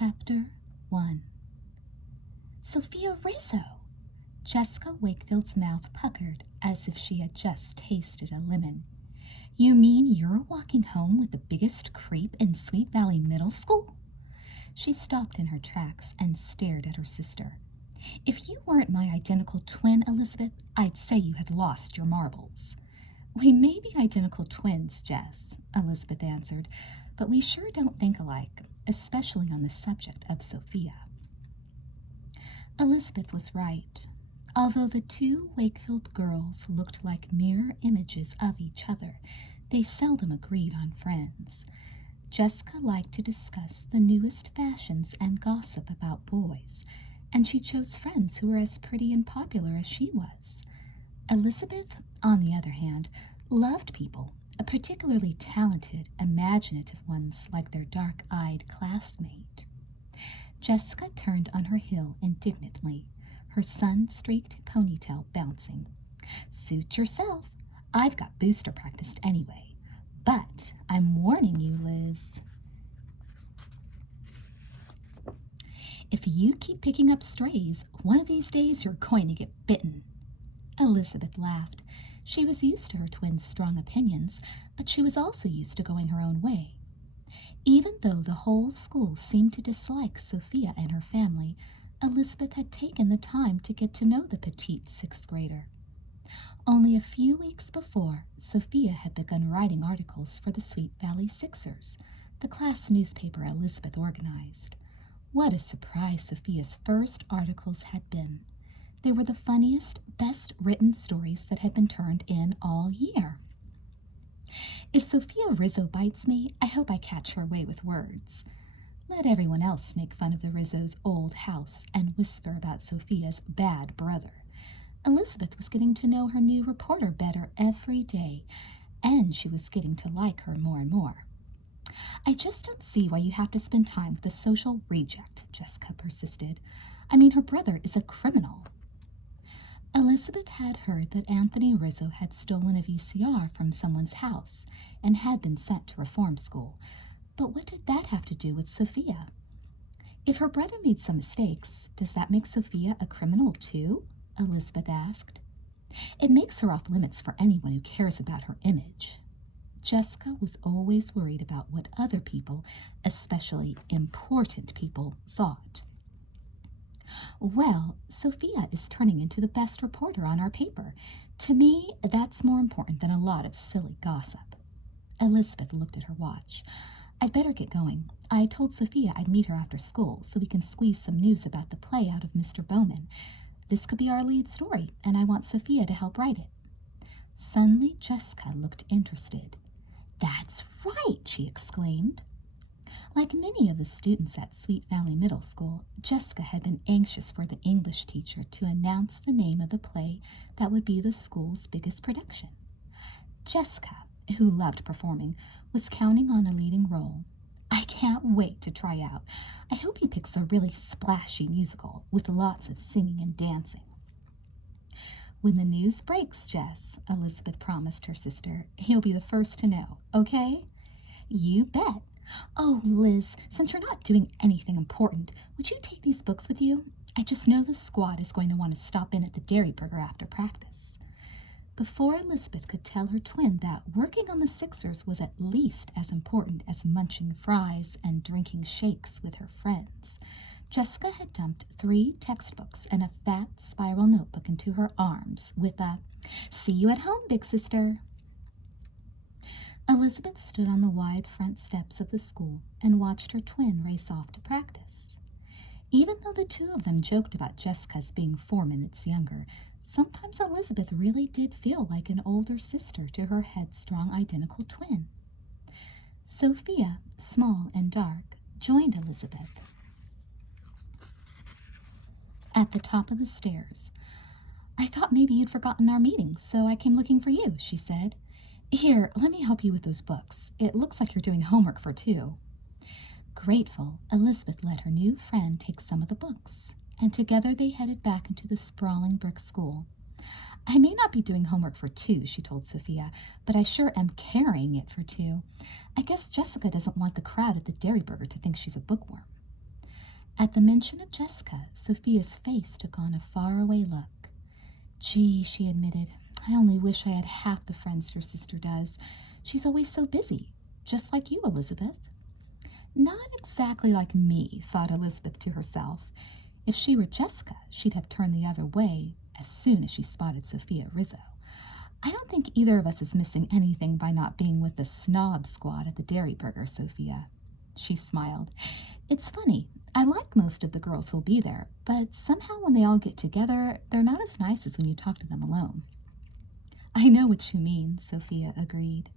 Chapter 1. Sophia Rizzo! Jessica Wakefield's mouth puckered as if she had just tasted a lemon. You mean you're walking home with the biggest creep in Sweet Valley Middle School? She stopped in her tracks and stared at her sister. If you weren't my identical twin, Elizabeth, I'd say you had lost your marbles. We may be identical twins, Jess, Elizabeth answered, but we sure don't think alike, especially on the subject of Sophia. Elizabeth was right. Although the two Wakefield girls looked like mirror images of each other, they seldom agreed on friends. Jessica liked to discuss the newest fashions and gossip about boys, and she chose friends who were as pretty and popular as she was. Elizabeth, on the other hand, loved people, particularly talented, imaginative ones like their dark-eyed classmate. Jessica turned on her heel indignantly, her sun-streaked ponytail bouncing. Suit yourself. I've got booster practice anyway. But I'm warning you, Liz. If you keep picking up strays, one of these days you're going to get bitten. Elizabeth laughed. She was used to her twins' strong opinions, but she was also used to going her own way. Even though the whole school seemed to dislike Sophia and her family, Elizabeth had taken the time to get to know the petite sixth grader. Only a few weeks before, Sophia had begun writing articles for the Sweet Valley Sixers, the class newspaper Elizabeth organized. What a surprise Sophia's first articles had been. They were the funniest, best-written stories that had been turned in all year. If Sophia Rizzo bites me, I hope I catch her way with words. Let everyone else make fun of the Rizzo's old house and whisper about Sophia's bad brother. Elizabeth was getting to know her new reporter better every day, and she was getting to like her more and more. I just don't see why you have to spend time with a social reject, Jessica persisted. I mean, her brother is a criminal. Elizabeth had heard that Anthony Rizzo had stolen a VCR from someone's house and had been sent to reform school. But what did that have to do with Sophia? If her brother made some mistakes, does that make Sophia a criminal too? Elizabeth asked. It makes her off limits for anyone who cares about her image. Jessica was always worried about what other people, especially important people, thought. Well, Sophia is turning into the best reporter on our paper. To me, that's more important than a lot of silly gossip. Elizabeth looked at her watch. I'd better get going. I told Sophia I'd meet her after school so we can squeeze some news about the play out of Mr. Bowman. This could be our lead story, and I want Sophia to help write it. Suddenly, Jessica looked interested. That's right, she exclaimed. Like many of the students at Sweet Valley Middle School, Jessica had been anxious for the English teacher to announce the name of the play that would be the school's biggest production. Jessica, who loved performing, was counting on a leading role. I can't wait to try out. I hope he picks a really splashy musical with lots of singing and dancing. When the news breaks, Jess, Elizabeth promised her sister, he'll be the first to know, okay? You bet. Oh, Liz, since you're not doing anything important, would you take these books with you? I just know the squad is going to want to stop in at the Dairy Burger after practice. Before Elizabeth could tell her twin that working on the Sixers was at least as important as munching fries and drinking shakes with her friends, Jessica had dumped 3 textbooks and a fat spiral notebook into her arms with a, "See you at home, big sister." Elizabeth stood on the wide front steps of the school and watched her twin race off to practice. Even though the two of them joked about Jessica's being 4 minutes younger, sometimes Elizabeth really did feel like an older sister to her headstrong identical twin. Sophia, small and dark, joined Elizabeth at the top of the stairs. I thought maybe you'd forgotten our meeting, so I came looking for you, she said. Here, let me help you with those books. It looks like you're doing homework for 2. Grateful, Elizabeth let her new friend take some of the books, and together they headed back into the sprawling brick school. I may not be doing homework for 2, she told Sophia, but I sure am carrying it for 2. I guess Jessica doesn't want the crowd at the Dairy Burger to think she's a bookworm. At the mention of Jessica, Sophia's face took on a faraway look. Gee, she admitted, I only wish I had half the friends your sister does. She's always so busy, just like you, Elizabeth. Not exactly like me, thought Elizabeth to herself. If she were Jessica, she'd have turned the other way as soon as she spotted Sophia Rizzo. I don't think either of us is missing anything by not being with the snob squad at the Dairy Burger, Sophia. She smiled. It's funny. I like most of the girls who'll be there, but somehow when they all get together, they're not as nice as when you talk to them alone. I know what you mean, Sophia agreed.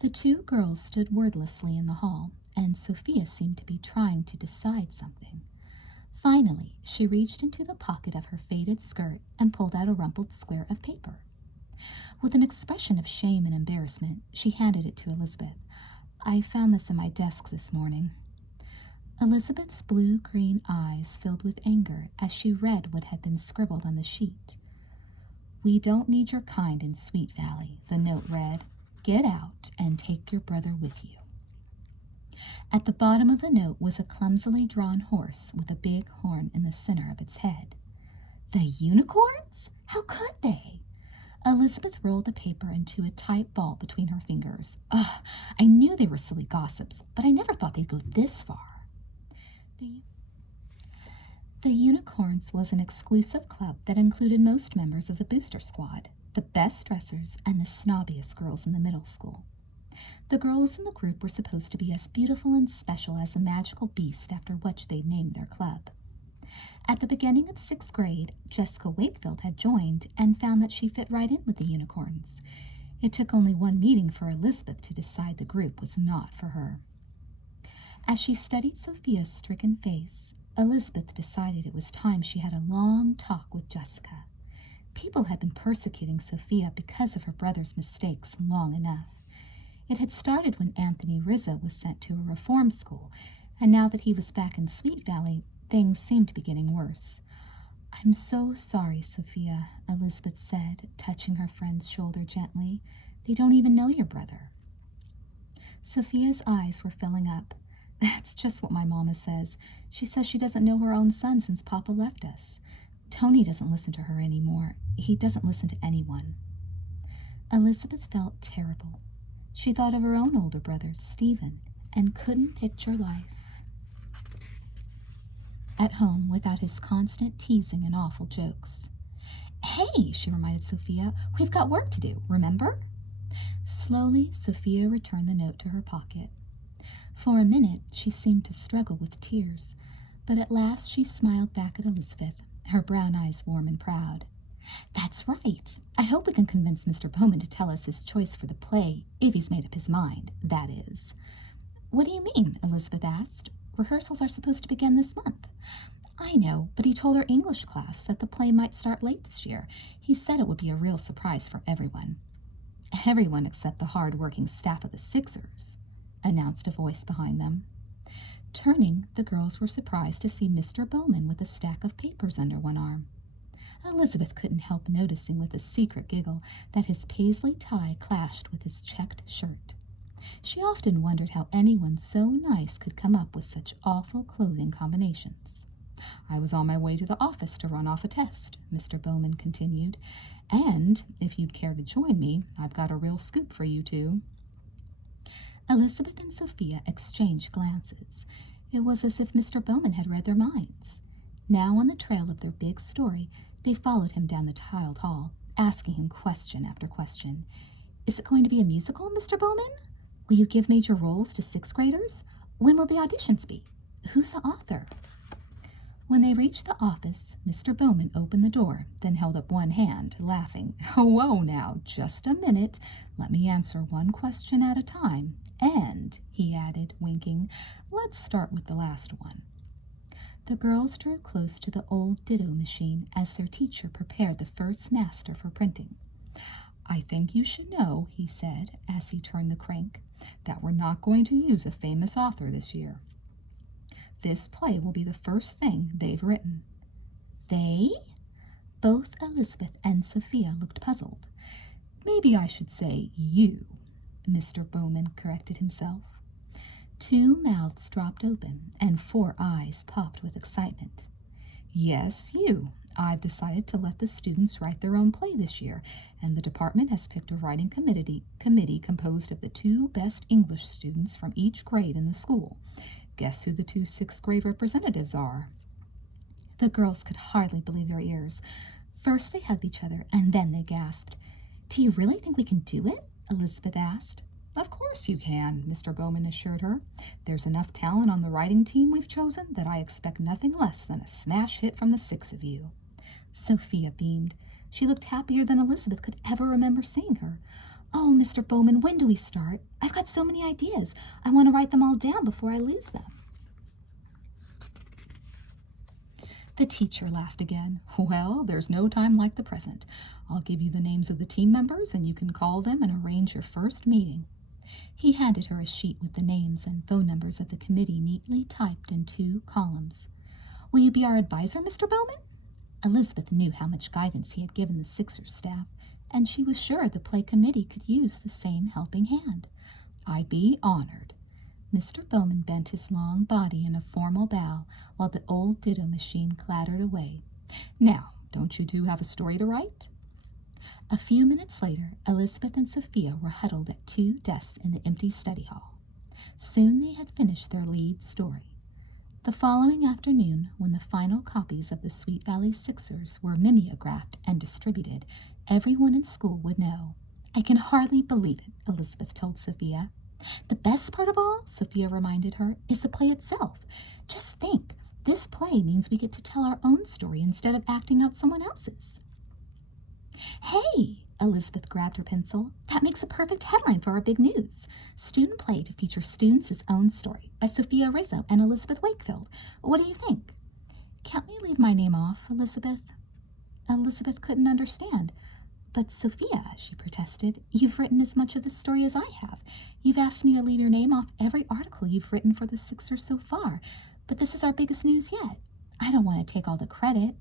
The two girls stood wordlessly in the hall, and Sophia seemed to be trying to decide something. Finally, she reached into the pocket of her faded skirt and pulled out a rumpled square of paper. With an expression of shame and embarrassment, she handed it to Elizabeth. I found this in my desk this morning. Elizabeth's blue-green eyes filled with anger as she read what had been scribbled on the sheet. We don't need your kind in Sweet Valley, the note read. Get out and take your brother with you. At the bottom of the note was a clumsily drawn horse with a big horn in the center of its head. The unicorns? How could they? Elizabeth rolled the paper into a tight ball between her fingers. Ugh, I knew they were silly gossips, but I never thought they'd go this far. The Unicorns was an exclusive club that included most members of the Booster Squad, the best dressers and the snobbiest girls in the middle school. The girls in the group were supposed to be as beautiful and special as a magical beast after which they'd named their club. At the beginning of 6th grade, Jessica Wakefield had joined and found that she fit right in with the Unicorns. It took only one meeting for Elizabeth to decide the group was not for her. As she studied Sophia's stricken face, Elizabeth decided it was time she had a long talk with Jessica. People had been persecuting Sophia because of her brother's mistakes long enough. It had started when Anthony Rizzo was sent to a reform school, and now that he was back in Sweet Valley, things seemed to be getting worse. I'm so sorry, Sophia, Elizabeth said, touching her friend's shoulder gently. They don't even know your brother. Sophia's eyes were filling up. That's just what my mama says. She says she doesn't know her own son since Papa left us. Tony doesn't listen to her anymore. He doesn't listen to anyone. Elizabeth felt terrible. She thought of her own older brother, Stephen, and couldn't picture life at home without his constant teasing and awful jokes. Hey, she reminded Sophia, we've got work to do, remember? Slowly, Sophia returned the note to her pocket. For a minute, she seemed to struggle with tears, but at last she smiled back at Elizabeth, her brown eyes warm and proud. That's right. I hope we can convince Mr. Bowman to tell us his choice for the play, if he's made up his mind, that is. What do you mean? Elizabeth asked. Rehearsals are supposed to begin this month. I know, but he told our English class that the play might start late this year. He said it would be a real surprise for everyone. Everyone except the hard-working staff of the Sixers, announced a voice behind them. Turning, the girls were surprised to see Mr. Bowman with a stack of papers under one arm. Elizabeth couldn't help noticing with a secret giggle that his paisley tie clashed with his checked shirt. She often wondered how anyone so nice could come up with such awful clothing combinations. I was on my way to the office to run off a test, Mr. Bowman continued, and if you'd care to join me, I've got a real scoop for you two. Elizabeth and Sophia exchanged glances. It was as if Mr. Bowman had read their minds. Now on the trail of their big story, they followed him down the tiled hall, asking him question after question. Is it going to be a musical, Mr. Bowman? Will you give major roles to 6th graders? When will the auditions be? Who's the author? When they reached the office, Mr. Bowman opened the door, then held up one hand, laughing. Whoa now, just a minute. Let me answer one question at a time. And, he added, winking, let's start with the last one. The girls drew close to the old ditto machine as their teacher prepared the first master for printing. I think you should know, he said, as he turned the crank, that we're not going to use a famous author this year. This play will be the first thing they've written. They? Both Elizabeth and Sophia looked puzzled. Maybe I should say you, Mr. Bowman corrected himself. 2 mouths dropped open, and 4 eyes popped with excitement. Yes, you. I've decided to let the students write their own play this year, and the department has picked a writing committee composed of the 2 best English students from each grade in the school. Guess who the 2 sixth-grade representatives are? The girls could hardly believe their ears. First they hugged each other, and then they gasped. Do you really think we can do it? Elizabeth asked. Of course you can, Mr. Bowman assured her. There's enough talent on the writing team we've chosen that I expect nothing less than a smash hit from the 6 of you. Sophia beamed. She looked happier than Elizabeth could ever remember seeing her. Oh, Mr. Bowman, when do we start? I've got so many ideas. I want to write them all down before I lose them. The teacher laughed again. Well, there's no time like the present. I'll give you the names of the team members, and you can call them and arrange your first meeting. He handed her a sheet with the names and phone numbers of the committee neatly typed in 2 columns. Will you be our advisor, Mr. Bowman? Elizabeth knew how much guidance he had given the Sixers staff, and she was sure the play committee could use the same helping hand. I'd be honored. Mr. Bowman bent his long body in a formal bow while the old ditto machine clattered away. Now, don't you 2 have a story to write? A few minutes later, Elizabeth and Sophia were huddled at 2 desks in the empty study hall. Soon they had finished their lead story. The following afternoon, when the final copies of the Sweet Valley Sixers were mimeographed and distributed, everyone in school would know. I can hardly believe it, Elizabeth told Sophia. The best part of all, Sophia reminded her, is the play itself. Just think, this play means we get to tell our own story instead of acting out someone else's. Hey, Elizabeth grabbed her pencil. That makes a perfect headline for our big news. Student play to feature students' own story by Sophia Rizzo and Elizabeth Wakefield. What do you think? Can't we leave my name off, Elizabeth? Elizabeth couldn't understand. But Sophia, she protested, you've written as much of this story as I have. You've asked me to leave your name off every article you've written for the Sixers so far, but this is our biggest news yet. I don't want to take all the credit.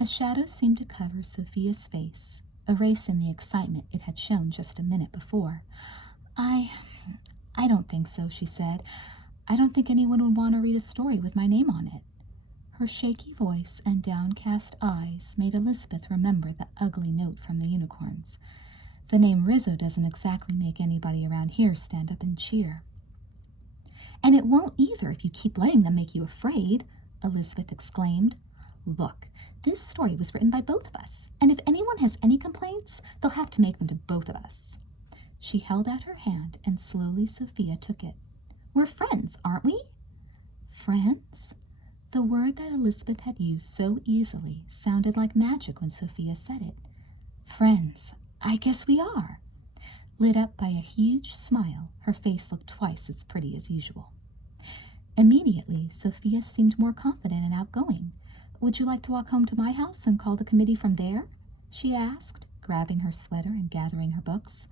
A shadow seemed to cover Sophia's face, erasing the excitement it had shown just a minute before. I don't think so, she said. I don't think anyone would want to read a story with my name on it. Her shaky voice and downcast eyes made Elizabeth remember the ugly note from the unicorns. The name Rizzo doesn't exactly make anybody around here stand up and cheer. And it won't either if you keep letting them make you afraid, Elizabeth exclaimed. Look, this story was written by both of us, and if anyone has any complaints, they'll have to make them to both of us. She held out her hand, and slowly Sophia took it. We're friends, aren't we? Friends? The word that Elizabeth had used so easily sounded like magic when Sophia said it. Friends, I guess we are. Lit up by a huge smile, her face looked twice as pretty as usual. Immediately, Sophia seemed more confident and outgoing. Would you like to walk home to my house and call the committee from there? She asked, grabbing her sweater and gathering her books.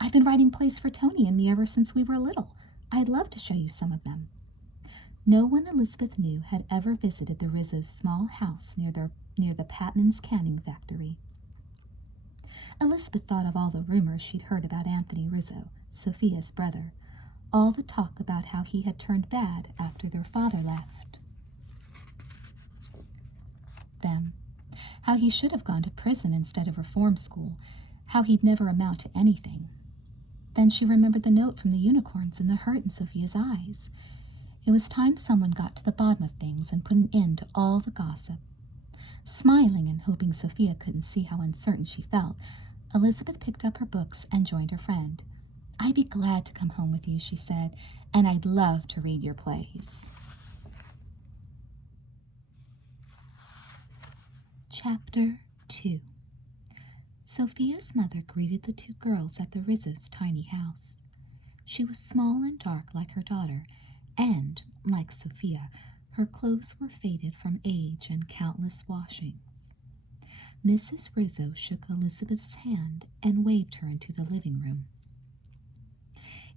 I've been writing plays for Tony and me ever since we were little. I'd love to show you some of them. No one Elizabeth knew had ever visited the Rizzo's small house near the Patman's canning factory. Elizabeth thought of all the rumors she'd heard about Anthony Rizzo, Sophia's brother, all the talk about how he had turned bad after their father left them, how he should have gone to prison instead of reform school, how he'd never amount to anything. Then she remembered the note from the unicorns and the hurt in Sophia's eyes. It was time someone got to the bottom of things and put an end to all the gossip. Smiling and hoping Sophia couldn't see how uncertain she felt, Elizabeth picked up her books and joined her friend. I'd be glad to come home with you, she said, and I'd love to read your plays. Chapter 2. Sophia's mother greeted the 2 girls at the Rizzo's tiny house. She was small and dark like her daughter, and, like Sophia, her clothes were faded from age and countless washings. Mrs. Rizzo shook Elizabeth's hand and waved her into the living room.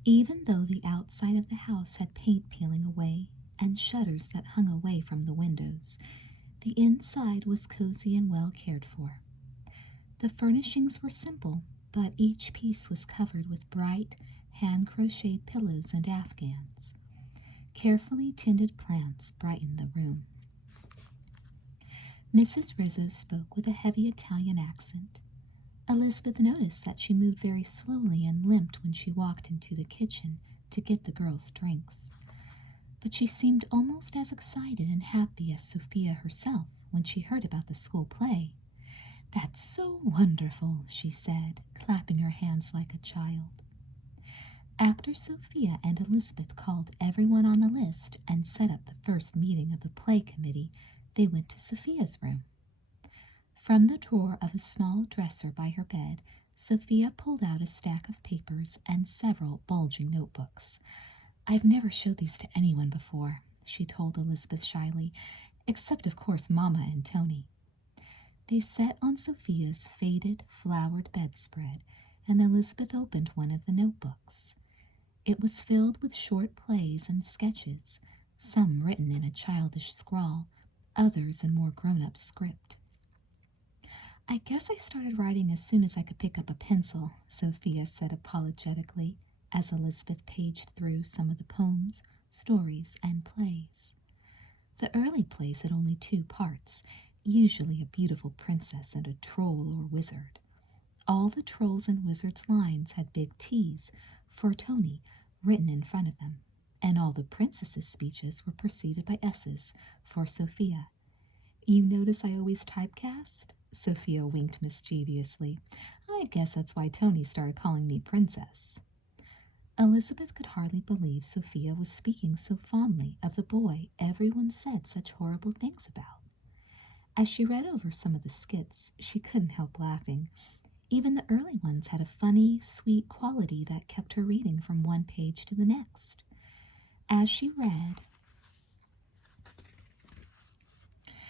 Even though the outside of the house had paint peeling away and shutters that hung away from the windows, the inside was cozy and well cared for. The furnishings were simple, but each piece was covered with bright, hand-crocheted pillows and afghans. Carefully tended plants brightened the room. Mrs. Rizzo spoke with a heavy Italian accent. Elizabeth noticed that she moved very slowly and limped when she walked into the kitchen to get the girls' drinks. But she seemed almost as excited and happy as Sophia herself when she heard about the school play. "That's so wonderful," she said, clapping her hands like a child. After Sophia and Elizabeth called everyone on the list and set up the first meeting of the play committee, they went to Sophia's room. From the drawer of a small dresser by her bed, Sophia pulled out a stack of papers and several bulging notebooks. "I've never showed these to anyone before," she told Elizabeth shyly, "except, of course, Mamma and Tony." They sat on Sophia's faded, flowered bedspread, and Elizabeth opened one of the notebooks. It was filled with short plays and sketches, some written in a childish scrawl, others in more grown-up script. "I guess I started writing as soon as I could pick up a pencil," Sophia said apologetically, as Elizabeth paged through some of the poems, stories, and plays. The early plays had only 2 parts, usually a beautiful princess and a troll or wizard. All the trolls and wizards' lines had big T's for Tony written in front of them, and all the princesses' speeches were preceded by S's for Sophia. "You notice I always typecast?" Sophia winked mischievously. "I guess that's why Tony started calling me Princess." Elizabeth could hardly believe Sophia was speaking so fondly of the boy everyone said such horrible things about. As she read over some of the skits, she couldn't help laughing. Even the early ones had a funny, sweet quality that kept her reading from one page to the next. As she read,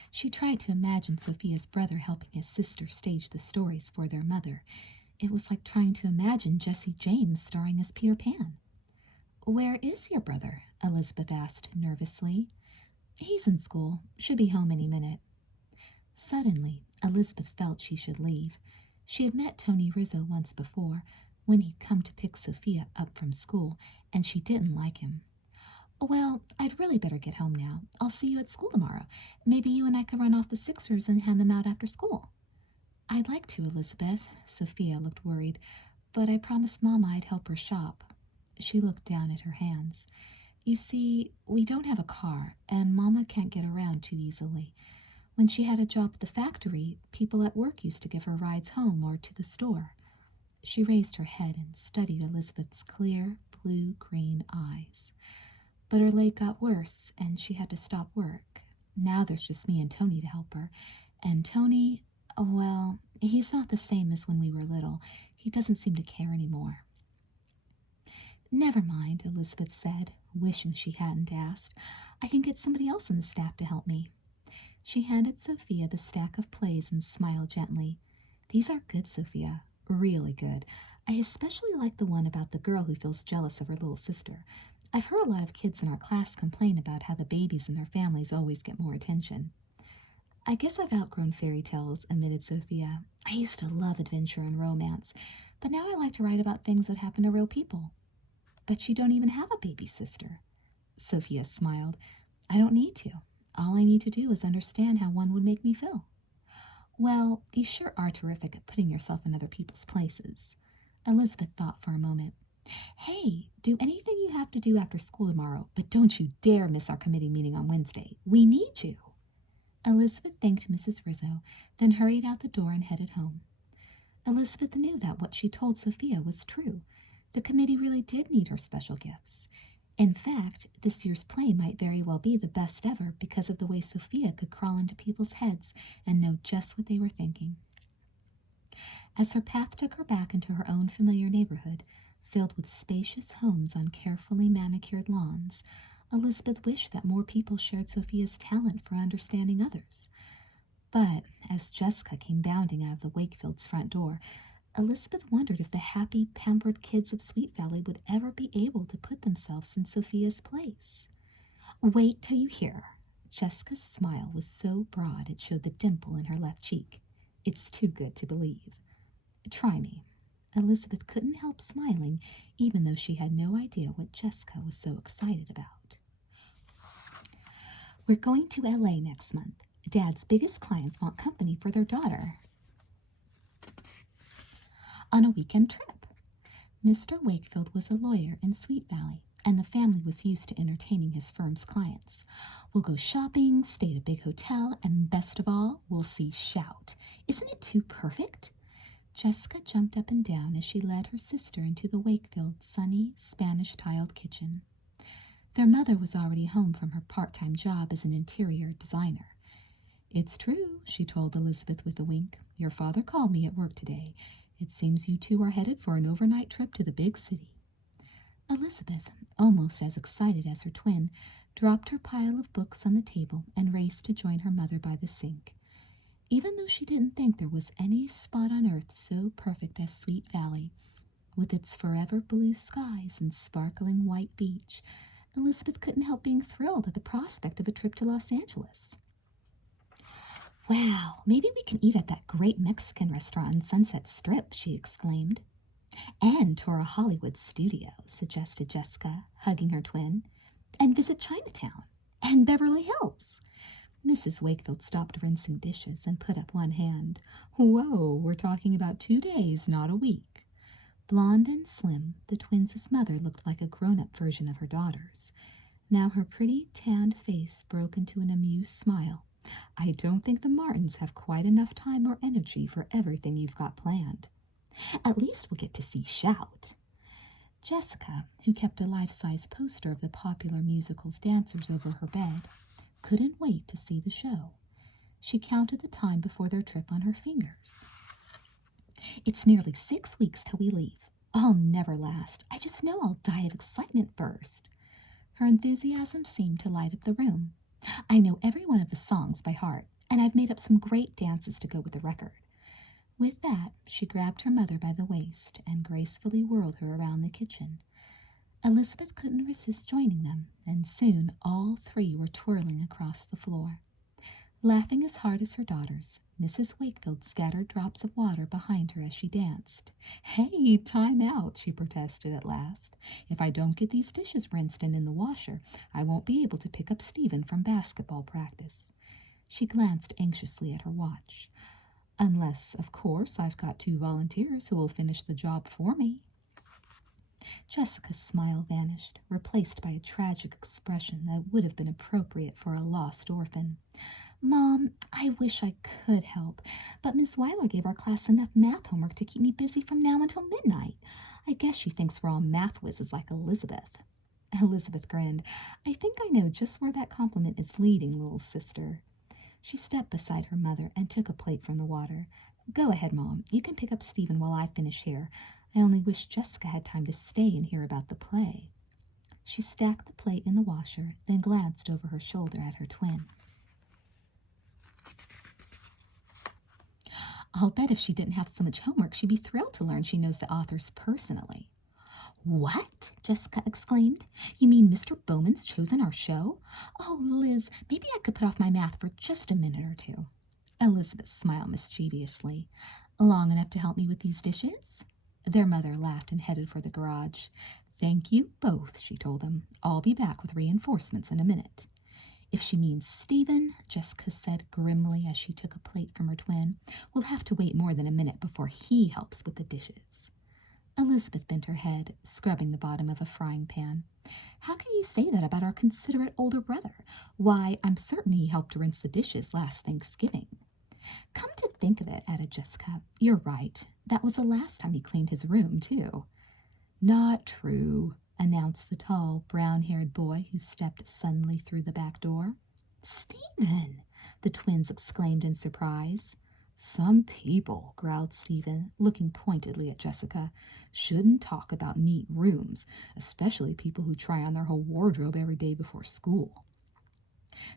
she tried to imagine Sophia's brother helping his sister stage the stories for their mother. It was like trying to imagine Jesse James starring as Peter Pan. "Where is your brother?" Elizabeth asked nervously. "He's in school. Should be home any minute." Suddenly, Elizabeth felt she should leave. She had met Tony Rizzo once before, when he'd come to pick Sophia up from school, and she didn't like him. "Well, I'd really better get home now. I'll see you at school tomorrow. Maybe you and I could run off the Sixers and hand them out after school." "I'd like to, Elizabeth." Sophia looked worried, "but I promised Mamma I'd help her shop." She looked down at her hands. "You see, we don't have a car, and Mamma can't get around too easily. When she had a job at the factory, people at work used to give her rides home or to the store." She raised her head and studied Elizabeth's clear, blue-green eyes. "But her leg got worse, and she had to stop work. Now there's just me and Tony to help her. And Tony, well, he's not the same as when we were little. He doesn't seem to care anymore." "Never mind," Elizabeth said, wishing she hadn't asked. "I can get somebody else on the staff to help me." She handed Sophia the stack of plays and smiled gently. "These are good, Sophia, really good. I especially like the one about the girl who feels jealous of her little sister. I've heard a lot of kids in our class complain about how the babies in their families always get more attention." "I guess I've outgrown fairy tales," admitted Sophia. "I used to love adventure and romance, but now I like to write about things that happen to real people." "But you don't even have a baby sister." Sophia smiled. "I don't need to. All I need to do is understand how one would make me feel." "Well, you sure are terrific at putting yourself in other people's places." Elizabeth thought for a moment. "Hey, do anything you have to do after school tomorrow, but don't you dare miss our committee meeting on Wednesday. We need you." Elizabeth thanked Mrs. Rizzo, then hurried out the door and headed home. Elizabeth knew that what she told Sophia was true. The committee really did need her special gifts. In fact, this year's play might very well be the best ever because of the way Sophia could crawl into people's heads and know just what they were thinking. As her path took her back into her own familiar neighborhood, filled with spacious homes on carefully manicured lawns, Elizabeth wished that more people shared Sophia's talent for understanding others. But as Jessica came bounding out of the Wakefield's front door, Elizabeth wondered if the happy, pampered kids of Sweet Valley would ever be able to put themselves in Sophia's place. "Wait till you hear." Jessica's smile was so broad it showed the dimple in her left cheek. "It's too good to believe. Try me." Elizabeth couldn't help smiling, even though she had no idea what Jessica was so excited about. We're going to LA next month. Dad's biggest clients want company for their daughter on a weekend trip. Mr. Wakefield was a lawyer in Sweet Valley, and the family was used to entertaining his firm's clients. We'll go shopping, stay at a big hotel, and best of all, we'll see Shout. Isn't it too perfect? Jessica jumped up and down as she led her sister into the Wakefield sunny, Spanish-tiled kitchen. Their mother was already home from her part-time job as an interior designer. It's true, she told Elizabeth with a wink. Your father called me at work today. It seems you two are headed for an overnight trip to the big city. Elizabeth, almost as excited as her twin, dropped her pile of books on the table and raced to join her mother by the sink. Even though she didn't think there was any spot on earth so perfect as Sweet Valley, with its forever blue skies and sparkling white beach, Elizabeth couldn't help being thrilled at the prospect of a trip to Los Angeles. Wow, maybe we can eat at that great Mexican restaurant on Sunset Strip, she exclaimed. And tour a Hollywood studio, suggested Jessica, hugging her twin. And visit Chinatown. And Beverly Hills. Mrs. Wakefield stopped rinsing dishes and put up one hand. Whoa, we're talking about 2 days, not a week. Blonde and slim, the twins' mother looked like a grown-up version of her daughters. Now her pretty, tanned face broke into an amused smile. I don't think the Martins have quite enough time or energy for everything you've got planned. At least we'll get to see Shout. Jessica, who kept a life-size poster of the popular musical's dancers over her bed, couldn't wait to see the show. She counted the time before their trip on her fingers. It's nearly 6 weeks till we leave. I'll never last. I just know I'll die of excitement first. Her enthusiasm seemed to light up the room. I know every one of the songs by heart, and I've made up some great dances to go with the record. With that, she grabbed her mother by the waist and gracefully whirled her around the kitchen. Elizabeth couldn't resist joining them, and soon all three were twirling across the floor. Laughing as hard as her daughters, Mrs. Wakefield scattered drops of water behind her as she danced. Hey, time out, she protested at last. If I don't get these dishes rinsed and in the washer, I won't be able to pick up Stephen from basketball practice. She glanced anxiously at her watch. Unless, of course, I've got 2 volunteers who will finish the job for me. Jessica's smile vanished, replaced by a tragic expression that would have been appropriate for a lost orphan. Mom, I wish I could help, but Miss Weiler gave our class enough math homework to keep me busy from now until midnight. I guess she thinks we're all math whizzes like Elizabeth. Elizabeth grinned. I think I know just where that compliment is leading, little sister. She stepped beside her mother and took a plate from the water. Go ahead, Mom. You can pick up Stephen while I finish here. I only wish Jessica had time to stay and hear about the play. She stacked the plate in the washer, then glanced over her shoulder at her twin. I'll bet if she didn't have so much homework, she'd be thrilled to learn she knows the authors personally. What? Jessica exclaimed. You mean Mr. Bowman's chosen our show? Oh, Liz, maybe I could put off my math for just a minute or two. Elizabeth smiled mischievously. Long enough to help me with these dishes? Their mother laughed and headed for the garage. Thank you both, she told them. I'll be back with reinforcements in a minute. If she means Stephen, Jessica said grimly as she took a plate from her twin, we'll have to wait more than a minute before he helps with the dishes. Elizabeth bent her head, scrubbing the bottom of a frying pan. How can you say that about our considerate older brother? Why, I'm certain he helped rinse the dishes last Thanksgiving. Come to think of it, added Jessica, you're right. That was the last time he cleaned his room, too. Not true, announced the tall, brown-haired boy who stepped suddenly through the back door. Stephen! The twins exclaimed in surprise. Some people, growled Stephen, looking pointedly at Jessica, shouldn't talk about neat rooms, especially people who try on their whole wardrobe every day before school.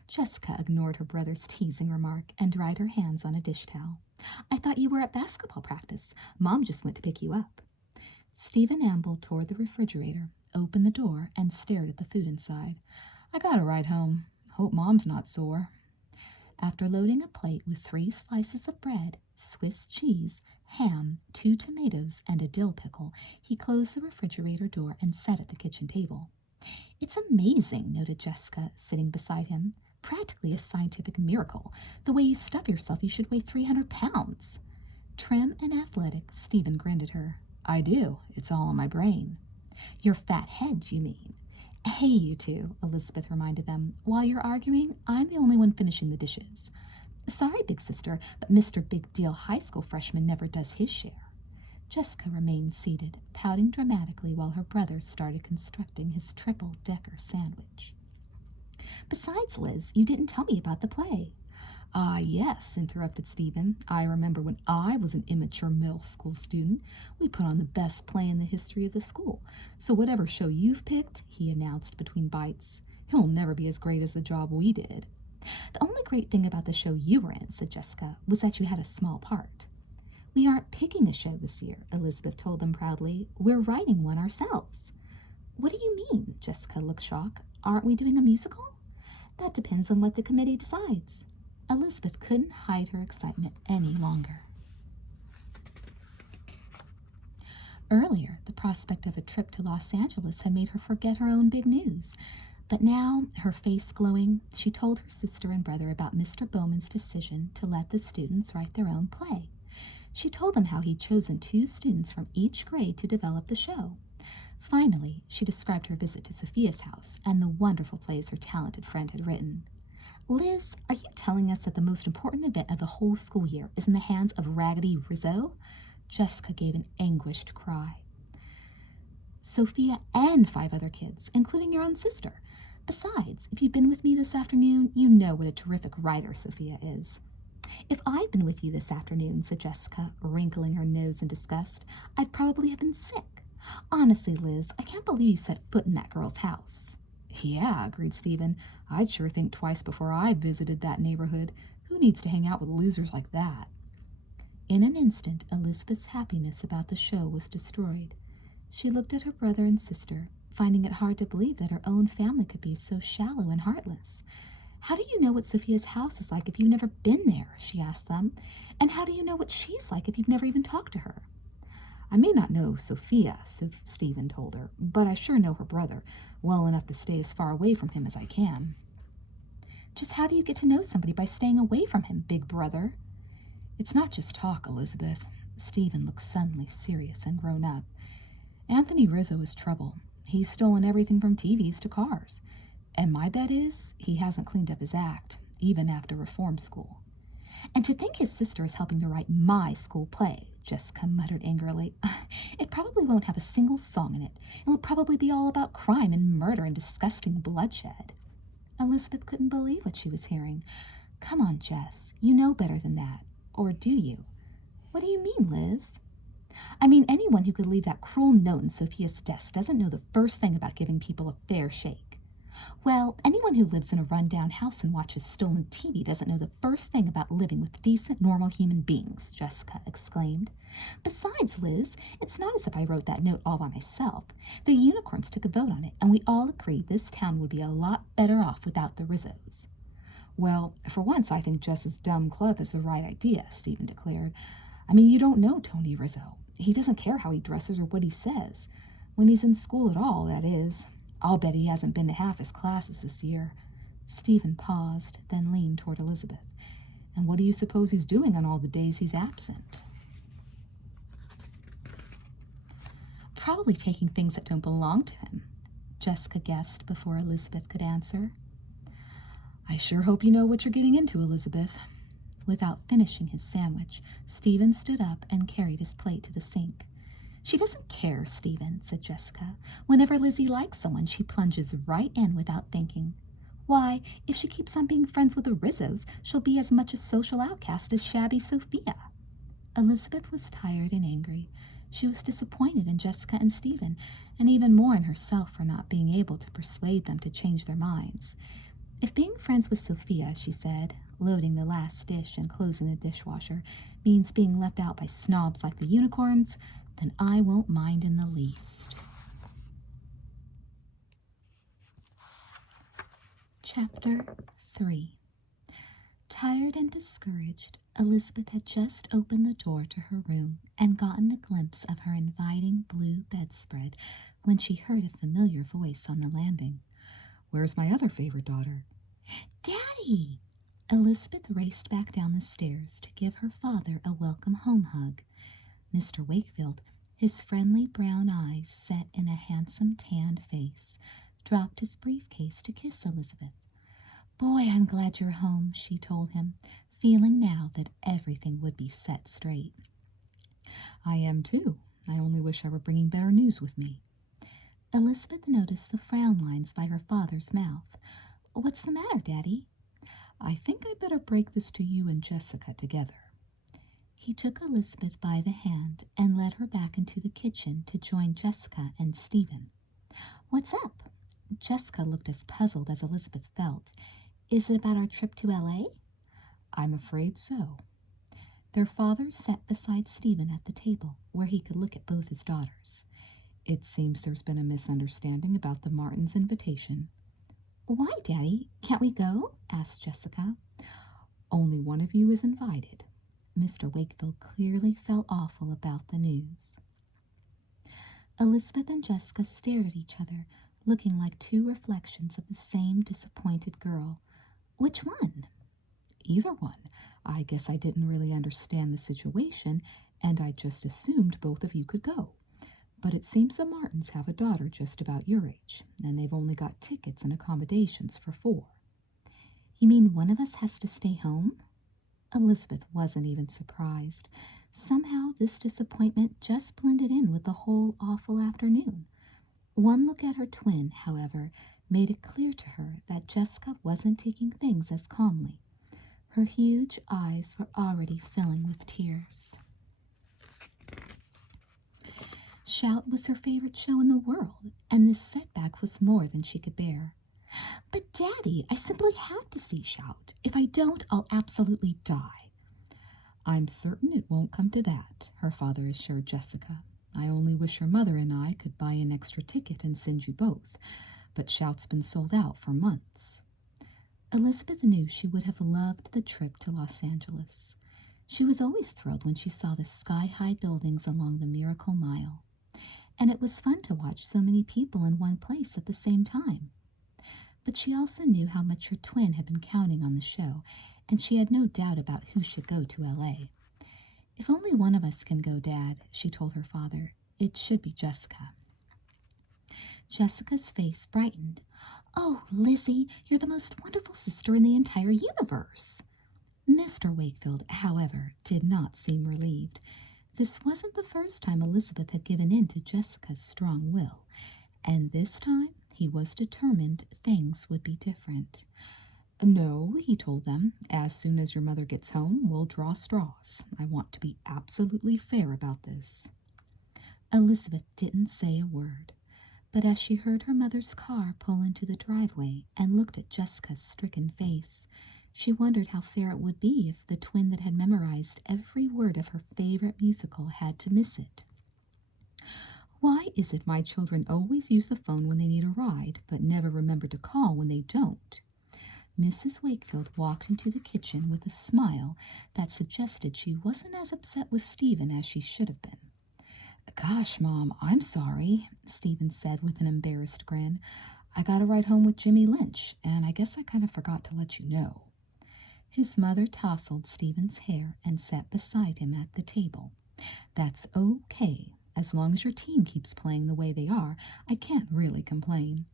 Jessica ignored her brother's teasing remark and dried her hands on a dish towel. I thought you were at basketball practice. Mom just went to pick you up. Stephen ambled toward the refrigerator, opened the door, and stared at the food inside. I got a ride home. Hope Mom's not sore. After loading a plate with 3 slices of bread, Swiss cheese, ham, 2 tomatoes, and a dill pickle, he closed the refrigerator door and sat at the kitchen table. "It's amazing," noted Jessica, sitting beside him. "Practically a scientific miracle. The way you stuff yourself, you should weigh 300 pounds. Trim and athletic, Stephen grinned at her. "I do. It's all in my brain." "Your fat head, you mean." "Hey, you two," Elizabeth reminded them. "While you're arguing, I'm the only one finishing the dishes." "Sorry, big sister, but Mr. Big Deal high school freshman never does his share." Jessica remained seated, pouting dramatically while her brother started constructing his triple-decker sandwich. "Besides, Liz, you didn't tell me about the play." "Ah, yes," interrupted Stephen. "I remember when I was an immature middle school student. We put on the best play in the history of the school. So whatever show you've picked," he announced between bites, "it'll never be as great as the job we did." "The only great thing about the show you were in," said Jessica, "was that you had a small part." "We aren't picking a show this year," Elizabeth told them proudly. "We're writing one ourselves." "What do you mean?" Jessica looked shocked. "Aren't we doing a musical?" "That depends on what the committee decides." Elizabeth couldn't hide her excitement any longer. Earlier, the prospect of a trip to Los Angeles had made her forget her own big news. But now, her face glowing, she told her sister and brother about Mr. Bowman's decision to let the students write their own play. She told them how he'd chosen 2 students from each grade to develop the show. Finally, she described her visit to Sophia's house and the wonderful plays her talented friend had written. "Liz, are you telling us that the most important event of the whole school year is in the hands of Raggedy Rizzo?" Jessica gave an anguished cry. "Sophia and 5 other kids, including your own sister. Besides, if you've been with me this afternoon, you know what a terrific writer Sophia is." "If I'd been with you this afternoon," said Jessica, wrinkling her nose in disgust, "I'd probably have been sick. Honestly, Liz, I can't believe you set foot in that girl's house." "Yeah," agreed Stephen. "I'd sure think twice before I visited that neighborhood. Who needs to hang out with losers like that?" In an instant, Elizabeth's happiness about the show was destroyed. She looked at her brother and sister, finding it hard to believe that her own family could be so shallow and heartless. "How do you know what Sophia's house is like if you've never been there?" she asked them. "And how do you know what she's like if you've never even talked to her?" "I may not know Sophia," Stephen told her, "but I sure know her brother, well enough to stay as far away from him as I can." "Just how do you get to know somebody by staying away from him, big brother?" "It's not just talk, Elizabeth." Stephen looked suddenly serious and grown up. "Anthony Rizzo is trouble. He's stolen everything from TVs to cars. And my bet is he hasn't cleaned up his act, even after reform school." "And to think his sister is helping to write my school play," Jessica muttered angrily. "It probably won't have a single song in it. It'll probably be all about crime and murder and disgusting bloodshed." Elizabeth couldn't believe what she was hearing. "Come on, Jess. You know better than that. Or do you?" "What do you mean, Liz?" "I mean, anyone who could leave that cruel note in Sophia's desk doesn't know the first thing about giving people a fair shake." "Well, anyone who lives in a run-down house and watches stolen TV doesn't know the first thing about living with decent, normal human beings," Jessica exclaimed. "Besides, Liz, it's not as if I wrote that note all by myself. The unicorns took a vote on it, and we all agreed this town would be a lot better off without the Rizzos." "Well, for once I think Jess's dumb club is the right idea," Stephen declared. "I mean, you don't know Tony Rizzo. He doesn't care how he dresses or what he says. When he's in school at all, that is. I'll bet he hasn't been to half his classes this year." Stephen paused, then leaned toward Elizabeth. "And what do you suppose he's doing on all the days he's absent?" "Probably taking things that don't belong to him," Jessica guessed before Elizabeth could answer. "I sure hope you know what you're getting into, Elizabeth." Without finishing his sandwich, Stephen stood up and carried his plate to the sink. "She doesn't care, Stephen," said Jessica. "Whenever Lizzie likes someone, she plunges right in without thinking. Why, if she keeps on being friends with the Rizzos, she'll be as much a social outcast as shabby Sophia." Elizabeth was tired and angry. She was disappointed in Jessica and Stephen, and even more in herself for not being able to persuade them to change their minds. "If being friends with Sophia," she said, loading the last dish and closing the dishwasher, "means being left out by snobs like the unicorns, then I won't mind in the least." Chapter 3. Tired and discouraged, Elizabeth had just opened the door to her room and gotten a glimpse of her inviting blue bedspread when she heard a familiar voice on the landing. "Where's my other favorite daughter?" "Daddy!" Elizabeth raced back down the stairs to give her father a welcome home hug. Mr. Wakefield, his friendly brown eyes set in a handsome tanned face, dropped his briefcase to kiss Elizabeth. "Boy, I'm glad you're home," she told him, feeling now that everything would be set straight. "I am too. I only wish I were bringing better news with me." Elizabeth noticed the frown lines by her father's mouth. "What's the matter, Daddy?" "I think I'd better break this to you and Jessica together." He took Elizabeth by the hand and led her back into the kitchen to join Jessica and Stephen. "What's up?" Jessica looked as puzzled as Elizabeth felt. "Is it about our trip to L.A.?" "I'm afraid so." Their father sat beside Stephen at the table, where he could look at both his daughters. "It seems there's been a misunderstanding about the Martins' invitation." "Why, Daddy? Can't we go?" asked Jessica. "Only one of you is invited." Mr. Wakefield clearly felt awful about the news. Elizabeth and Jessica stared at each other, looking like two reflections of the same disappointed girl. "Which one?" "Either one. I guess I didn't really understand the situation, and I just assumed both of you could go. But it seems the Martins have a daughter just about your age, and they've only got tickets and accommodations for 4. "You mean one of us has to stay home?" Elizabeth wasn't even surprised. Somehow this disappointment just blended in with the whole awful afternoon. One look at her twin, however, made it clear to her that Jessica wasn't taking things as calmly. Her huge eyes were already filling with tears. Shout was her favorite show in the world, and this setback was more than she could bear. "But, Daddy, I simply have to see Shout. If I don't, I'll absolutely die." "I'm certain it won't come to that," her father assured Jessica. "I only wish your mother and I could buy an extra ticket and send you both, but Shout's been sold out for months." Elizabeth knew she would have loved the trip to Los Angeles. She was always thrilled when she saw the sky-high buildings along the Miracle Mile, and it was fun to watch so many people in one place at the same time. But she also knew how much her twin had been counting on the show, and she had no doubt about who should go to L.A. "If only one of us can go, Dad," she told her father. "It should be Jessica." Jessica's face brightened. "Oh, Lizzie, you're the most wonderful sister in the entire universe." Mr. Wakefield, however, did not seem relieved. This wasn't the first time Elizabeth had given in to Jessica's strong will, and this time he was determined things would be different. "No," he told them. "As soon as your mother gets home, we'll draw straws. I want to be absolutely fair about this." Elizabeth didn't say a word, but as she heard her mother's car pull into the driveway and looked at Jessica's stricken face, she wondered how fair it would be if the twin that had memorized every word of her favorite musical had to miss it. "Why is it my children always use the phone when they need a ride, but never remember to call when they don't?" Mrs. Wakefield walked into the kitchen with a smile that suggested she wasn't as upset with Stephen as she should have been. "Gosh, Mom, I'm sorry," Stephen said with an embarrassed grin. "I got a ride home with Jimmy Lynch, and I guess I kind of forgot to let you know." His mother tousled Stephen's hair and sat beside him at the table. "That's okay. As long as your team keeps playing the way they are, I can't really complain."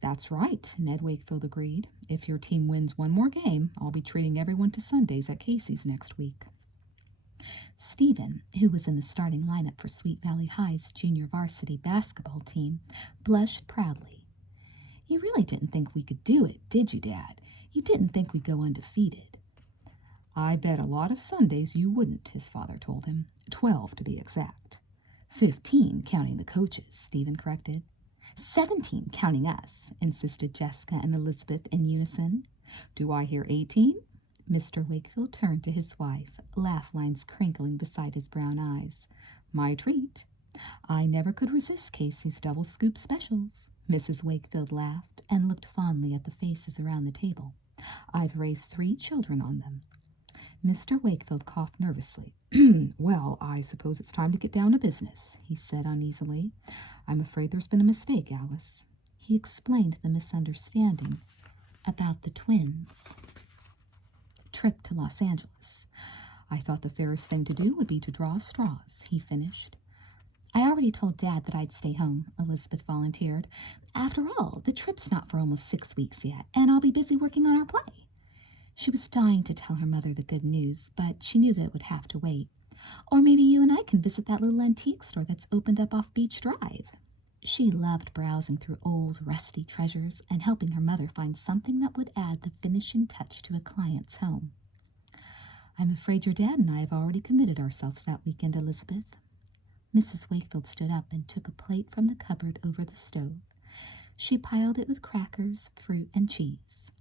"That's right," Ned Wakefield agreed. "If your team wins one more game, I'll be treating everyone to Sundays at Casey's next week." Stephen, who was in the starting lineup for Sweet Valley High's junior varsity basketball team, blushed proudly. "You really didn't think we could do it, did you, Dad? You didn't think we'd go undefeated?" "I bet a lot of Sundays you wouldn't," his father told him. 12 to be exact. 15 counting the coaches, Stephen corrected. 17 counting us, insisted Jessica and Elizabeth in unison. "Do I hear 18? Mr. Wakefield turned to his wife, laugh lines crinkling beside his brown eyes. "My treat. I never could resist Casey's double scoop specials." Mrs. Wakefield laughed and looked fondly at the faces around the table. I've raised 3 children on them. Mr. Wakefield coughed nervously. Well, I suppose it's time to get down to business, he said uneasily. I'm afraid there's been a mistake, Alice. He explained the misunderstanding about the twins' trip to Los Angeles. I thought the fairest thing to do would be to draw straws, he finished. I already told Dad that I'd stay home, Elizabeth volunteered. After all, the trip's not for almost 6 weeks yet, and I'll be busy working on our play. She was dying to tell her mother the good news, but she knew that it would have to wait. Or maybe you and I can visit that little antique store that's opened up off Beach Drive. She loved browsing through old, rusty treasures and helping her mother find something that would add the finishing touch to a client's home. I'm afraid your dad and I have already committed ourselves that weekend, Elizabeth. Mrs. Wakefield stood up and took a plate from the cupboard over the stove. She piled it with crackers, fruit, and cheese.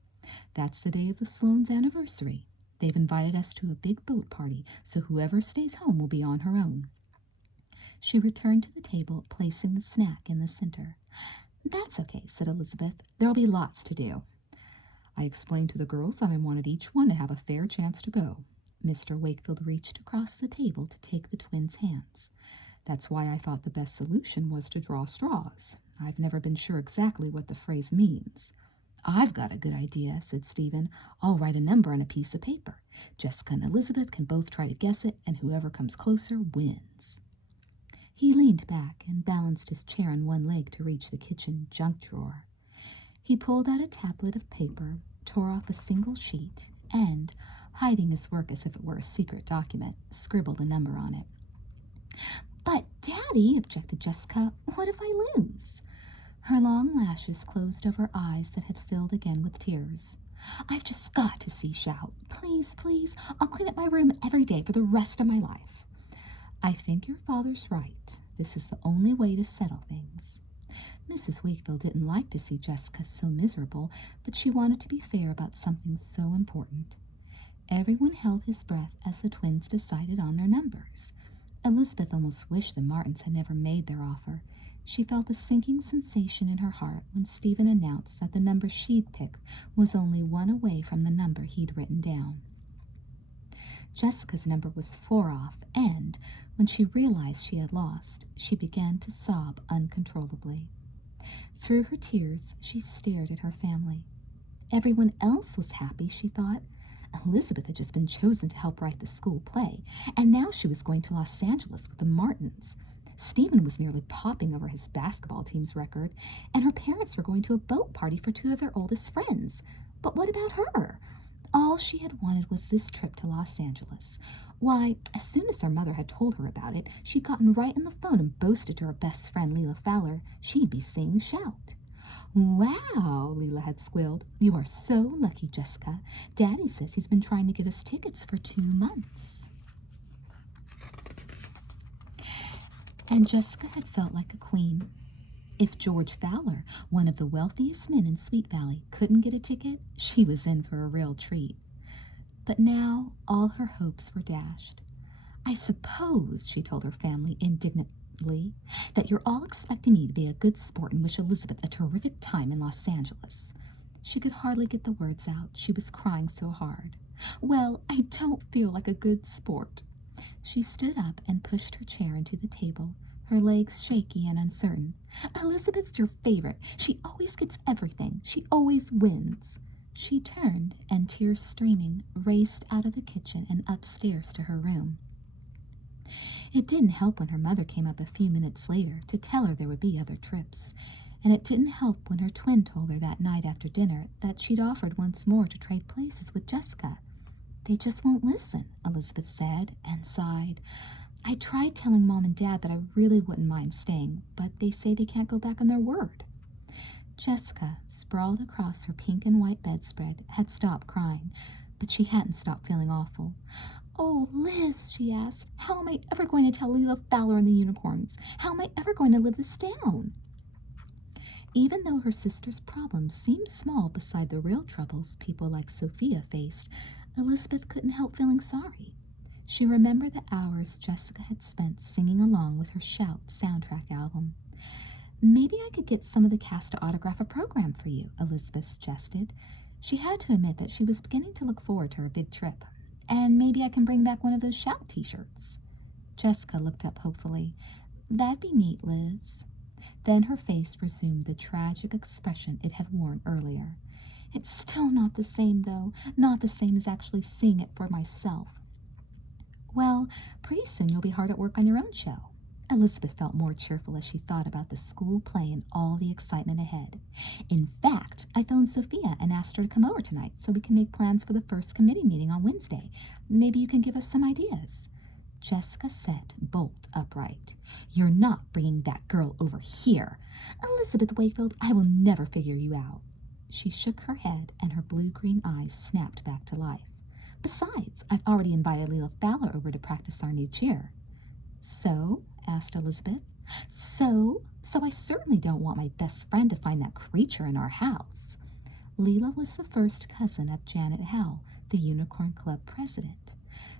That's the day of the Sloanes' anniversary. They've invited us to a big boat party, so whoever stays home will be on her own. She returned to the table, placing the snack in the center. That's okay, said Elizabeth. There'll be lots to do. I explained to the girls that I wanted each one to have a fair chance to go. Mr. Wakefield reached across the table to take the twins' hands. That's why I thought the best solution was to draw straws. I've never been sure exactly what the phrase means. I've got a good idea, said Stephen. I'll write a number on a piece of paper. Jessica and Elizabeth can both try to guess it, and whoever comes closer wins. He leaned back and balanced his chair on one leg to reach the kitchen junk drawer. He pulled out a tablet of paper, tore off a single sheet, and, hiding his work as if it were a secret document, scribbled a number on it. But, Daddy, objected Jessica, what if I lose? Her long lashes closed over eyes that had filled again with tears. I've just got to see Shout. Please, please, I'll clean up my room every day for the rest of my life. I think your father's right. This is the only way to settle things. Mrs. Wakefield didn't like to see Jessica so miserable, but she wanted to be fair about something so important. Everyone held his breath as the twins decided on their numbers. Elizabeth almost wished the Martins had never made their offer. She felt a sinking sensation in her heart when Stephen announced that the number she'd picked was only 1 away from the number he'd written down. Jessica's number was 4 off, and, when she realized she had lost, she began to sob uncontrollably. Through her tears, she stared at her family. Everyone else was happy, she thought. Elizabeth had just been chosen to help write the school play, and now she was going to Los Angeles with the Martins. Stephen was nearly popping over his basketball team's record, and her parents were going to a boat party for 2 of their oldest friends. But what about her? All she had wanted was this trip to Los Angeles. Why, as soon as their mother had told her about it, she'd gotten right on the phone and boasted to her best friend, Leila Fowler, she'd be seeing Shout. Wow, Leila had squealed. You are so lucky, Jessica. Daddy says he's been trying to get us tickets for 2 months. And Jessica had felt like a queen. If George Fowler, one of the wealthiest men in Sweet Valley, couldn't get a ticket, she was in for a real treat. But now all her hopes were dashed. I suppose, she told her family indignantly, that you're all expecting me to be a good sport and wish Elizabeth a terrific time in Los Angeles. She could hardly get the words out. She was crying so hard. Well, I don't feel like a good sport. She stood up and pushed her chair into the table, her legs shaky and uncertain. Elizabeth's your favorite. She always gets everything. She always wins. She turned and, tears streaming, raced out of the kitchen and upstairs to her room. It didn't help when her mother came up a few minutes later to tell her there would be other trips, and it didn't help when her twin told her that night after dinner that she'd offered once more to trade places with Jessica. They just won't listen, Elizabeth said, and sighed. I tried telling Mom and Dad that I really wouldn't mind staying, but they say they can't go back on their word. Jessica, sprawled across her pink and white bedspread, had stopped crying, but she hadn't stopped feeling awful. Oh, Liz, she asked, how am I ever going to tell Leila Fowler and the unicorns? How am I ever going to live this down? Even though her sister's problems seemed small beside the real troubles people like Sophia faced, Elizabeth couldn't help feeling sorry. She remembered the hours Jessica had spent singing along with her Shout soundtrack album. Maybe I could get some of the cast to autograph a program for you, Elizabeth suggested. She had to admit that she was beginning to look forward to her big trip. And maybe I can bring back one of those shout t-shirts. Jessica looked up hopefully. That'd be neat, Liz. Then her face resumed the tragic expression it had worn earlier. It's still not the same, though. Not the same as actually seeing it for myself. Well, pretty soon you'll be hard at work on your own show. Elizabeth felt more cheerful as she thought about the school play and all the excitement ahead. In fact, I phoned Sophia and asked her to come over tonight so we can make plans for the first committee meeting on Wednesday. Maybe you can give us some ideas. Jessica sat bolt upright. You're not bringing that girl over here. Elizabeth Wakefield, I will never figure you out. She shook her head and her blue-green eyes snapped back to life. Besides, I've already invited Leila Fowler over to practice our new cheer. So? Asked Elizabeth. So I certainly don't want my best friend to find that creature in our house. Leila was the first cousin of Janet Howell, the Unicorn Club president.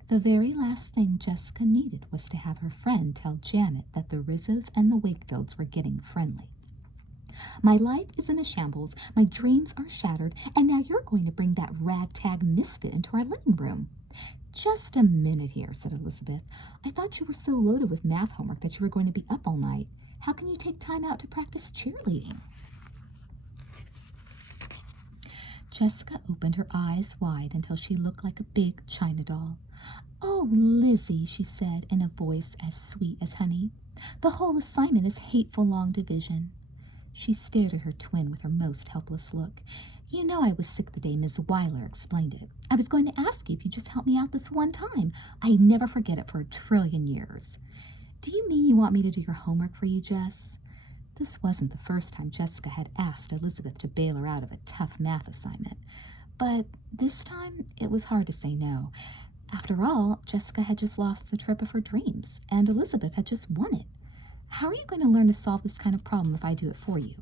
The very last thing Jessica needed was to have her friend tell Janet that the Rizzos and the Wakefields were getting friendly. My life is in a shambles, my dreams are shattered, and now you're going to bring that ragtag misfit into our living room. Just a minute here, said Elizabeth. I thought you were so loaded with math homework that you were going to be up all night. How can you take time out to practice cheerleading? Jessica opened her eyes wide until she looked like a big china doll. Oh, Lizzie, she said in a voice as sweet as honey. The whole assignment is hateful long division. She stared at her twin with her most helpless look. You know I was sick the day Miss Weiler explained it. I was going to ask you if you'd just help me out this one time. I'd never forget it for 1,000,000,000,000 years. Do you mean you want me to do your homework for you, Jess? This wasn't the first time Jessica had asked Elizabeth to bail her out of a tough math assignment. But this time it was hard to say no. After all, Jessica had just lost the trip of her dreams, and Elizabeth had just won it. How are you going to learn to solve this kind of problem if I do it for you?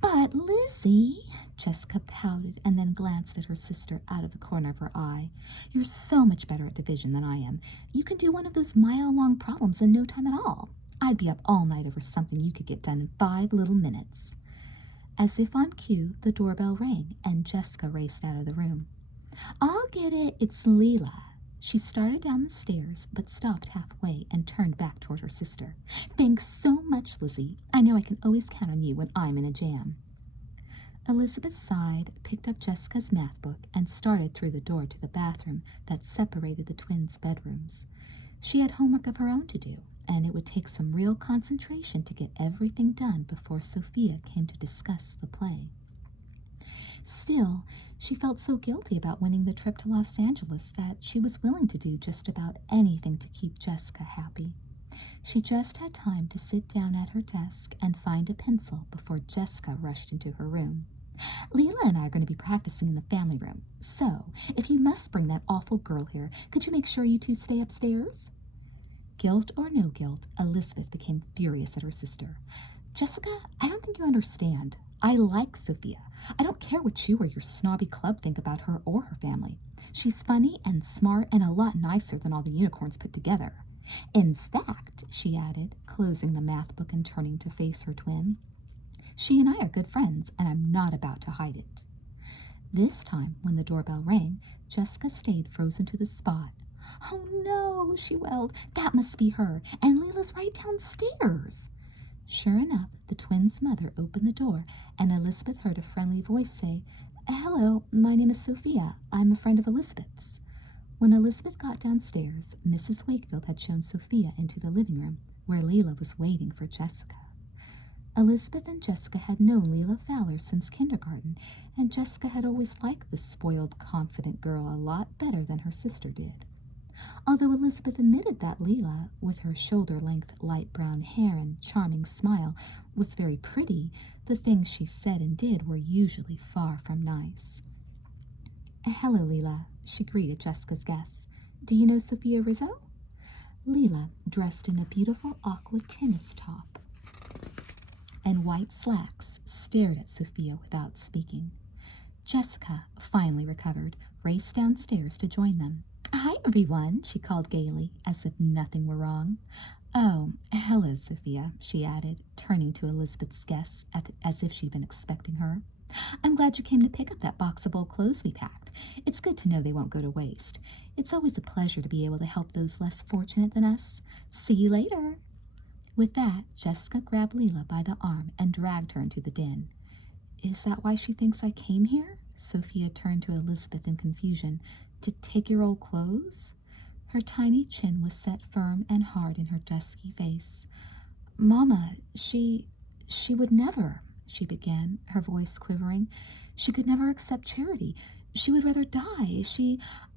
But, Lizzie, Jessica pouted and then glanced at her sister out of the corner of her eye. You're so much better at division than I am. You can do one of those mile-long problems in no time at all. I'd be up all night over something you could get done in 5 little minutes. As if on cue, the doorbell rang, and Jessica raced out of the room. I'll get it. It's Leila. She started down the stairs, but stopped halfway and turned back toward her sister. Thanks so much, Lizzie. I know I can always count on you when I'm in a jam. Elizabeth sighed, picked up Jessica's math book, and started through the door to the bathroom that separated the twins' bedrooms. She had homework of her own to do, and it would take some real concentration to get everything done before Sophia came to discuss the play. Still, she felt so guilty about winning the trip to Los Angeles that she was willing to do just about anything to keep Jessica happy. She just had time to sit down at her desk and find a pencil before Jessica rushed into her room. Leila and I are going to be practicing in the family room, so if you must bring that awful girl here, could you make sure you two stay upstairs? Guilt or no guilt, Elizabeth became furious at her sister. Jessica, I don't think you understand. I like Sophia. I don't care what you or your snobby club think about her or her family. She's funny and smart and a lot nicer than all the unicorns put together. In fact, she added, closing the math book and turning to face her twin, she and I are good friends, and I'm not about to hide it. This time, when the doorbell rang, Jessica stayed frozen to the spot. Oh no, she wailed. That must be her, and Leila's right downstairs. Sure enough, the twins' mother opened the door, and Elizabeth heard a friendly voice say, Hello, my name is Sophia. I'm a friend of Elizabeth's. When Elizabeth got downstairs, Mrs. Wakefield had shown Sophia into the living room, where Leila was waiting for Jessica. Elizabeth and Jessica had known Leila Fowler since kindergarten, and Jessica had always liked the spoiled, confident girl a lot better than her sister did. Although Elizabeth admitted that Leila, with her shoulder-length light brown hair and charming smile, was very pretty, the things she said and did were usually far from nice. Hello, Leila, she greeted Jessica's guests. Do you know Sophia Rizzo? Leila, dressed in a beautiful aqua tennis top and white slacks, stared at Sophia without speaking. Jessica, finally recovered, raced downstairs to join them. Hi, everyone, she called gaily, as if nothing were wrong. Oh, hello, Sophia, she added, turning to Elizabeth's guests as if she'd been expecting her. I'm glad you came to pick up that box of old clothes we packed. It's good to know they won't go to waste. It's always a pleasure to be able to help those less fortunate than us. See you later." With that, Jessica grabbed Leela by the arm and dragged her into the den. "Is that why she thinks I came here?" Sophia turned to Elizabeth in confusion. "To take your old clothes?" Her tiny chin was set firm and hard in her dusky face. "Mama, she would never," she began, her voice quivering. "She could never accept charity. She would rather die.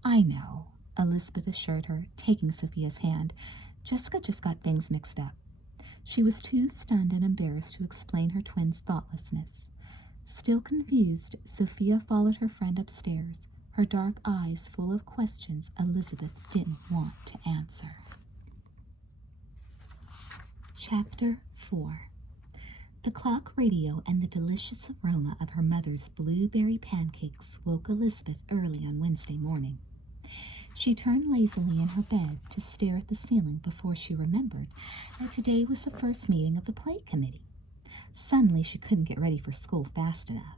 "I know," Elizabeth assured her, taking Sophia's hand. "Jessica just got things mixed up." She was too stunned and embarrassed to explain her twin's thoughtlessness. Still confused, Sophia followed her friend upstairs, her dark eyes full of questions Elizabeth didn't want to answer. Chapter 4. The clock radio and the delicious aroma of her mother's blueberry pancakes woke Elizabeth early on Wednesday morning. She turned lazily in her bed to stare at the ceiling before she remembered that today was the first meeting of the play committee. Suddenly she couldn't get ready for school fast enough.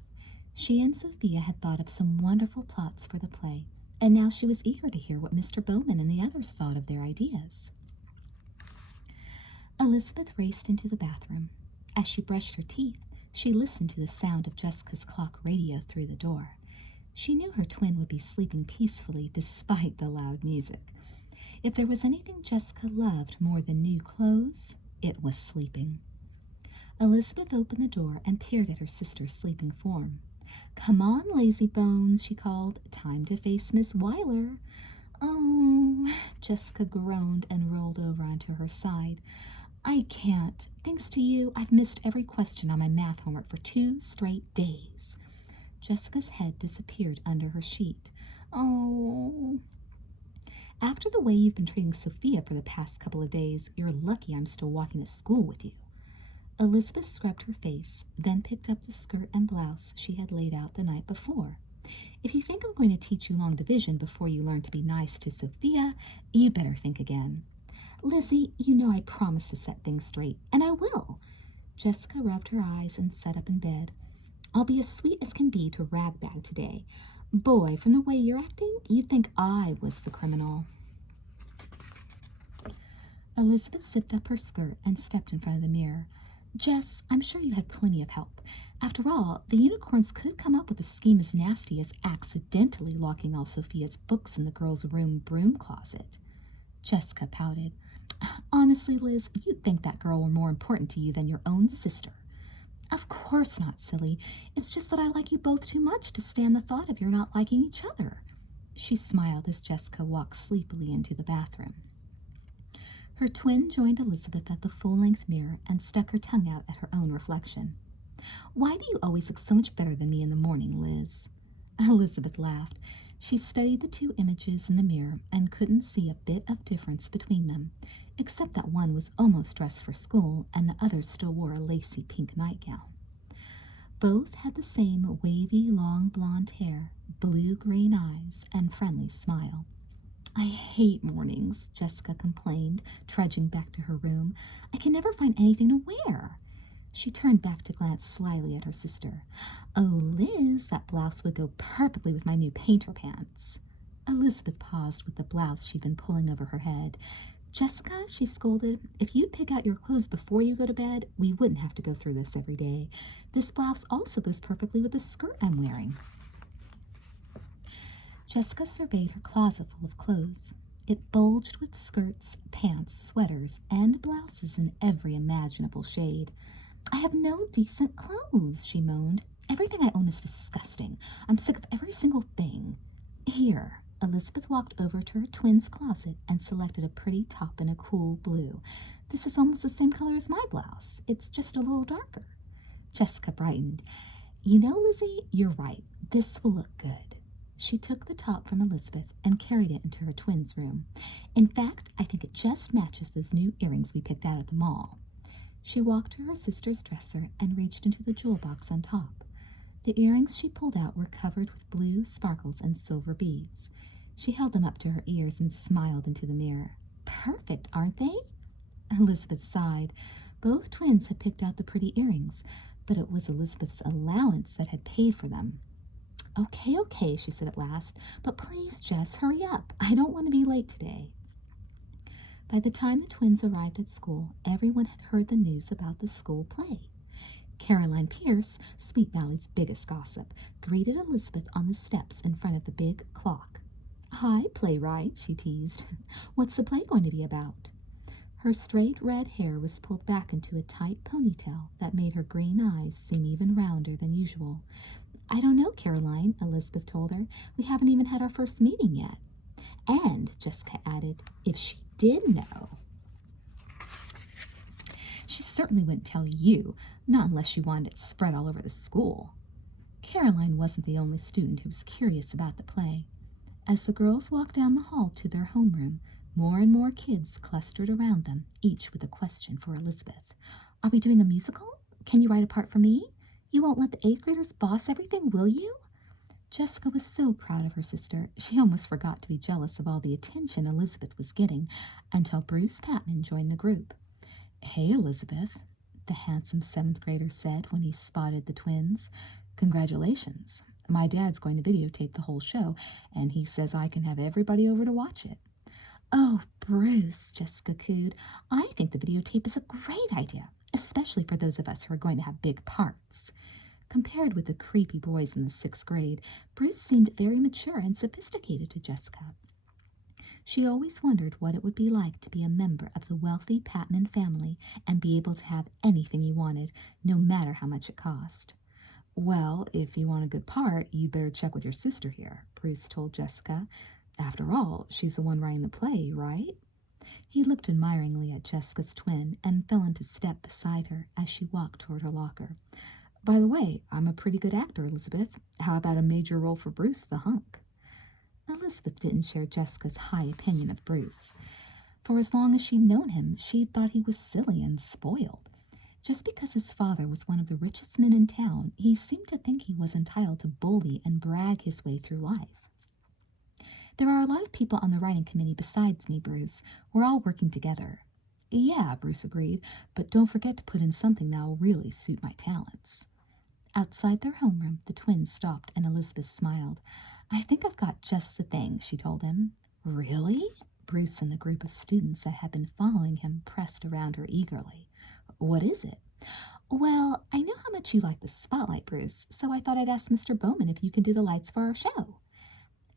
She and Sophia had thought of some wonderful plots for the play, and now she was eager to hear what Mr. Bowman and the others thought of their ideas. Elizabeth raced into the bathroom. As she brushed her teeth, she listened to the sound of Jessica's clock radio through the door. She knew her twin would be sleeping peacefully despite the loud music. If there was anything Jessica loved more than new clothes, it was sleeping. Elizabeth opened the door and peered at her sister's sleeping form. "Come on, lazy bones," she called. "Time to face Miss Weiler." "Oh," Jessica groaned and rolled over onto her side. "I can't. Thanks to you, I've missed every question on my math homework for 2 straight days." Jessica's head disappeared under her sheet. "Oh." "After the way you've been treating Sophia for the past couple of days, you're lucky I'm still walking to school with you." Elizabeth scrubbed her face, then picked up the skirt and blouse she had laid out the night before. "If you think I'm going to teach you long division before you learn to be nice to Sophia, you better think again." "Lizzie, you know I promised to set things straight, and I will." Jessica rubbed her eyes and sat up in bed. "I'll be as sweet as can be to Ragbag today. Boy, from the way you're acting, you'd think I was the criminal." Elizabeth zipped up her skirt and stepped in front of the mirror. "Jess, I'm sure you had plenty of help. After all, the unicorns could come up with a scheme as nasty as accidentally locking all Sophia's books in the girls' room broom closet." Jessica pouted. "Honestly, Liz, you'd think that girl were more important to you than your own sister." "Of course not, silly. It's just that I like you both too much to stand the thought of your not liking each other." She smiled as Jessica walked sleepily into the bathroom. Her twin joined Elizabeth at the full-length mirror and stuck her tongue out at her own reflection. "Why do you always look so much better than me in the morning, Liz?" Elizabeth laughed. She studied the 2 images in the mirror and couldn't see a bit of difference between them, except that one was almost dressed for school and the other still wore a lacy pink nightgown. Both had the same wavy, long blonde hair, blue-green eyes, and friendly smile. "I hate mornings," Jessica complained, trudging back to her room. "I can never find anything to wear." She turned back to glance slyly at her sister. "Oh, Liz, that blouse would go perfectly with my new painter pants." Elizabeth paused with the blouse she'd been pulling over her head. "Jessica," she scolded, "if you'd pick out your clothes before you go to bed, we wouldn't have to go through this every day. This blouse also goes perfectly with the skirt I'm wearing." Jessica surveyed her closet full of clothes. It bulged with skirts, pants, sweaters, and blouses in every imaginable shade. "I have no decent clothes," she moaned. "Everything I own is disgusting. I'm sick of every single thing." "Here." Elizabeth walked over to her twin's closet and selected a pretty top in a cool blue. "This is almost the same color as my blouse. It's just a little darker." Jessica brightened. "You know, Lizzie, you're right. This will look good." She took the top from Elizabeth and carried it into her twin's room. "In fact, I think it just matches those new earrings we picked out at the mall." She walked to her sister's dresser and reached into the jewel box on top. The earrings she pulled out were covered with blue sparkles and silver beads. She held them up to her ears and smiled into the mirror. "Perfect, aren't they?" Elizabeth sighed. Both twins had picked out the pretty earrings, but it was Elizabeth's allowance that had paid for them. Okay, okay, she said at last, but please, Jess, hurry up. I don't want to be late today. By the time the twins arrived at school, everyone had heard the news about the school play. Caroline Pierce, Sweet Valley's biggest gossip, greeted Elizabeth on the steps in front of the big clock. Hi, playwright, she teased. What's the play going to be about? Her straight red hair was pulled back into a tight ponytail that made her green eyes seem even rounder than usual. I don't know, Caroline, Elizabeth told her. We haven't even had our first meeting yet. And, Jessica added, if she did know, she certainly wouldn't tell you, not unless you wanted it spread all over the school. Caroline wasn't the only student who was curious about the play. As the girls walked down the hall to their homeroom, more and more kids clustered around them, each with a question for Elizabeth. Are we doing a musical? Can you write a part for me? You won't let the 8th graders boss everything, will you? Jessica was so proud of her sister, she almost forgot to be jealous of all the attention Elizabeth was getting until Bruce Patman joined the group. Hey, Elizabeth, the handsome 7th grader said when he spotted the twins. Congratulations. My dad's going to videotape the whole show, and he says I can have everybody over to watch it. Oh, Bruce, Jessica cooed. I think the videotape is a great idea, especially for those of us who are going to have big parts. Compared with the creepy boys in the 6th grade, Bruce seemed very mature and sophisticated to Jessica. She always wondered what it would be like to be a member of the wealthy Patman family and be able to have anything you wanted, no matter how much it cost. Well, if you want a good part, you'd better check with your sister here, Bruce told Jessica. After all, she's the one writing the play, right? He looked admiringly at Jessica's twin and fell into step beside her as she walked toward her locker. By the way, I'm a pretty good actor, Elizabeth. How about a major role for Bruce the hunk? Elizabeth didn't share Jessica's high opinion of Bruce. For as long as she'd known him, she'd thought he was silly and spoiled. Just because his father was one of the richest men in town, he seemed to think he was entitled to bully and brag his way through life. There are a lot of people on the writing committee besides me, Bruce. We're all working together. Yeah, Bruce agreed, but don't forget to put in something that will really suit my talents. Outside their homeroom, the twins stopped and Elizabeth smiled. I think I've got just the thing, she told him. Really? Bruce and the group of students that had been following him pressed around her eagerly. What is it? Well, I know how much you like the spotlight, Bruce, so I thought I'd ask Mr. Bowman if you can do the lights for our show.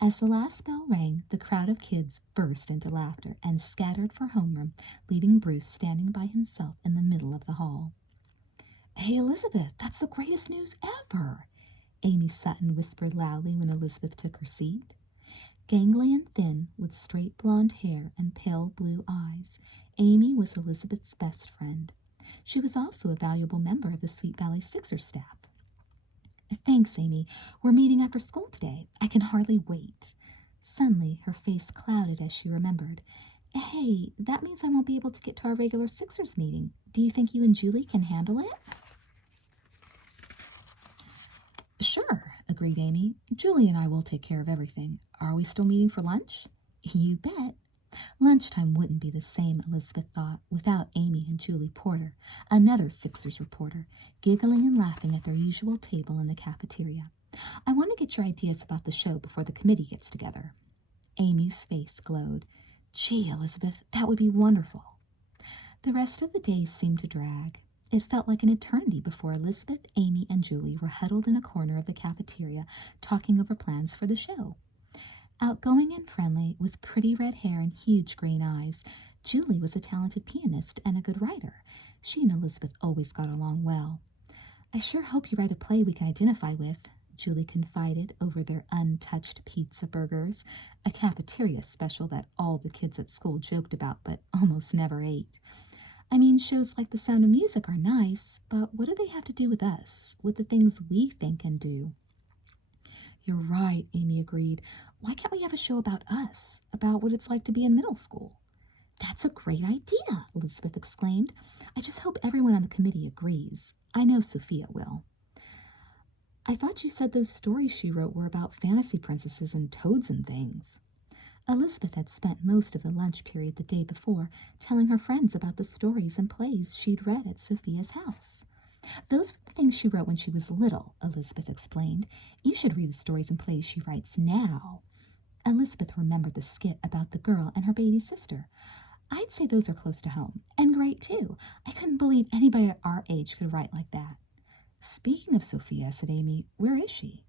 As the last bell rang, the crowd of kids burst into laughter and scattered for homeroom, leaving Bruce standing by himself in the middle of the hall. Hey, Elizabeth, that's the greatest news ever, Amy Sutton whispered loudly when Elizabeth took her seat. Gangly and thin, with straight blonde hair and pale blue eyes, Amy was Elizabeth's best friend. She was also a valuable member of the Sweet Valley Sixers staff. Thanks, Amy. We're meeting after school today. I can hardly wait. Suddenly, her face clouded as she remembered. Hey, that means I won't be able to get to our regular Sixers meeting. Do you think you and Julie can handle it? Sure, agreed Amy. Julie and I will take care of everything. Are we still meeting for lunch? You bet. Lunchtime wouldn't be the same, Elizabeth thought, without Amy and Julie Porter, another Sixers reporter, giggling and laughing at their usual table in the cafeteria. I want to get your ideas about the show before the committee gets together. Amy's face glowed. Gee, Elizabeth, that would be wonderful. The rest of the day seemed to drag. It felt like an eternity before Elizabeth, Amy, and Julie were huddled in a corner of the cafeteria talking over plans for the show. Outgoing and friendly, with pretty red hair and huge green eyes, Julie was a talented pianist and a good writer. She and Elizabeth always got along well. I sure hope you write a play we can identify with, Julie confided over their untouched pizza burgers, a cafeteria special that all the kids at school joked about but almost never ate. I mean, shows like The Sound of Music are nice, but what do they have to do with us, with the things we think and do? You're right, Amy agreed. Why can't we have a show about us, about what it's like to be in middle school? That's a great idea, Elizabeth exclaimed. I just hope everyone on the committee agrees. I know Sophia will. I thought you said those stories she wrote were about fantasy princesses and toads and things. Elizabeth had spent most of the lunch period the day before telling her friends about the stories and plays she'd read at Sophia's house. Those were the things she wrote when she was little, Elizabeth explained. You should read the stories and plays she writes now. Elizabeth remembered the skit about the girl and her baby sister. I'd say those are close to home, and great too. I couldn't believe anybody at our age could write like that. Speaking of Sophia, said Amy, where is she?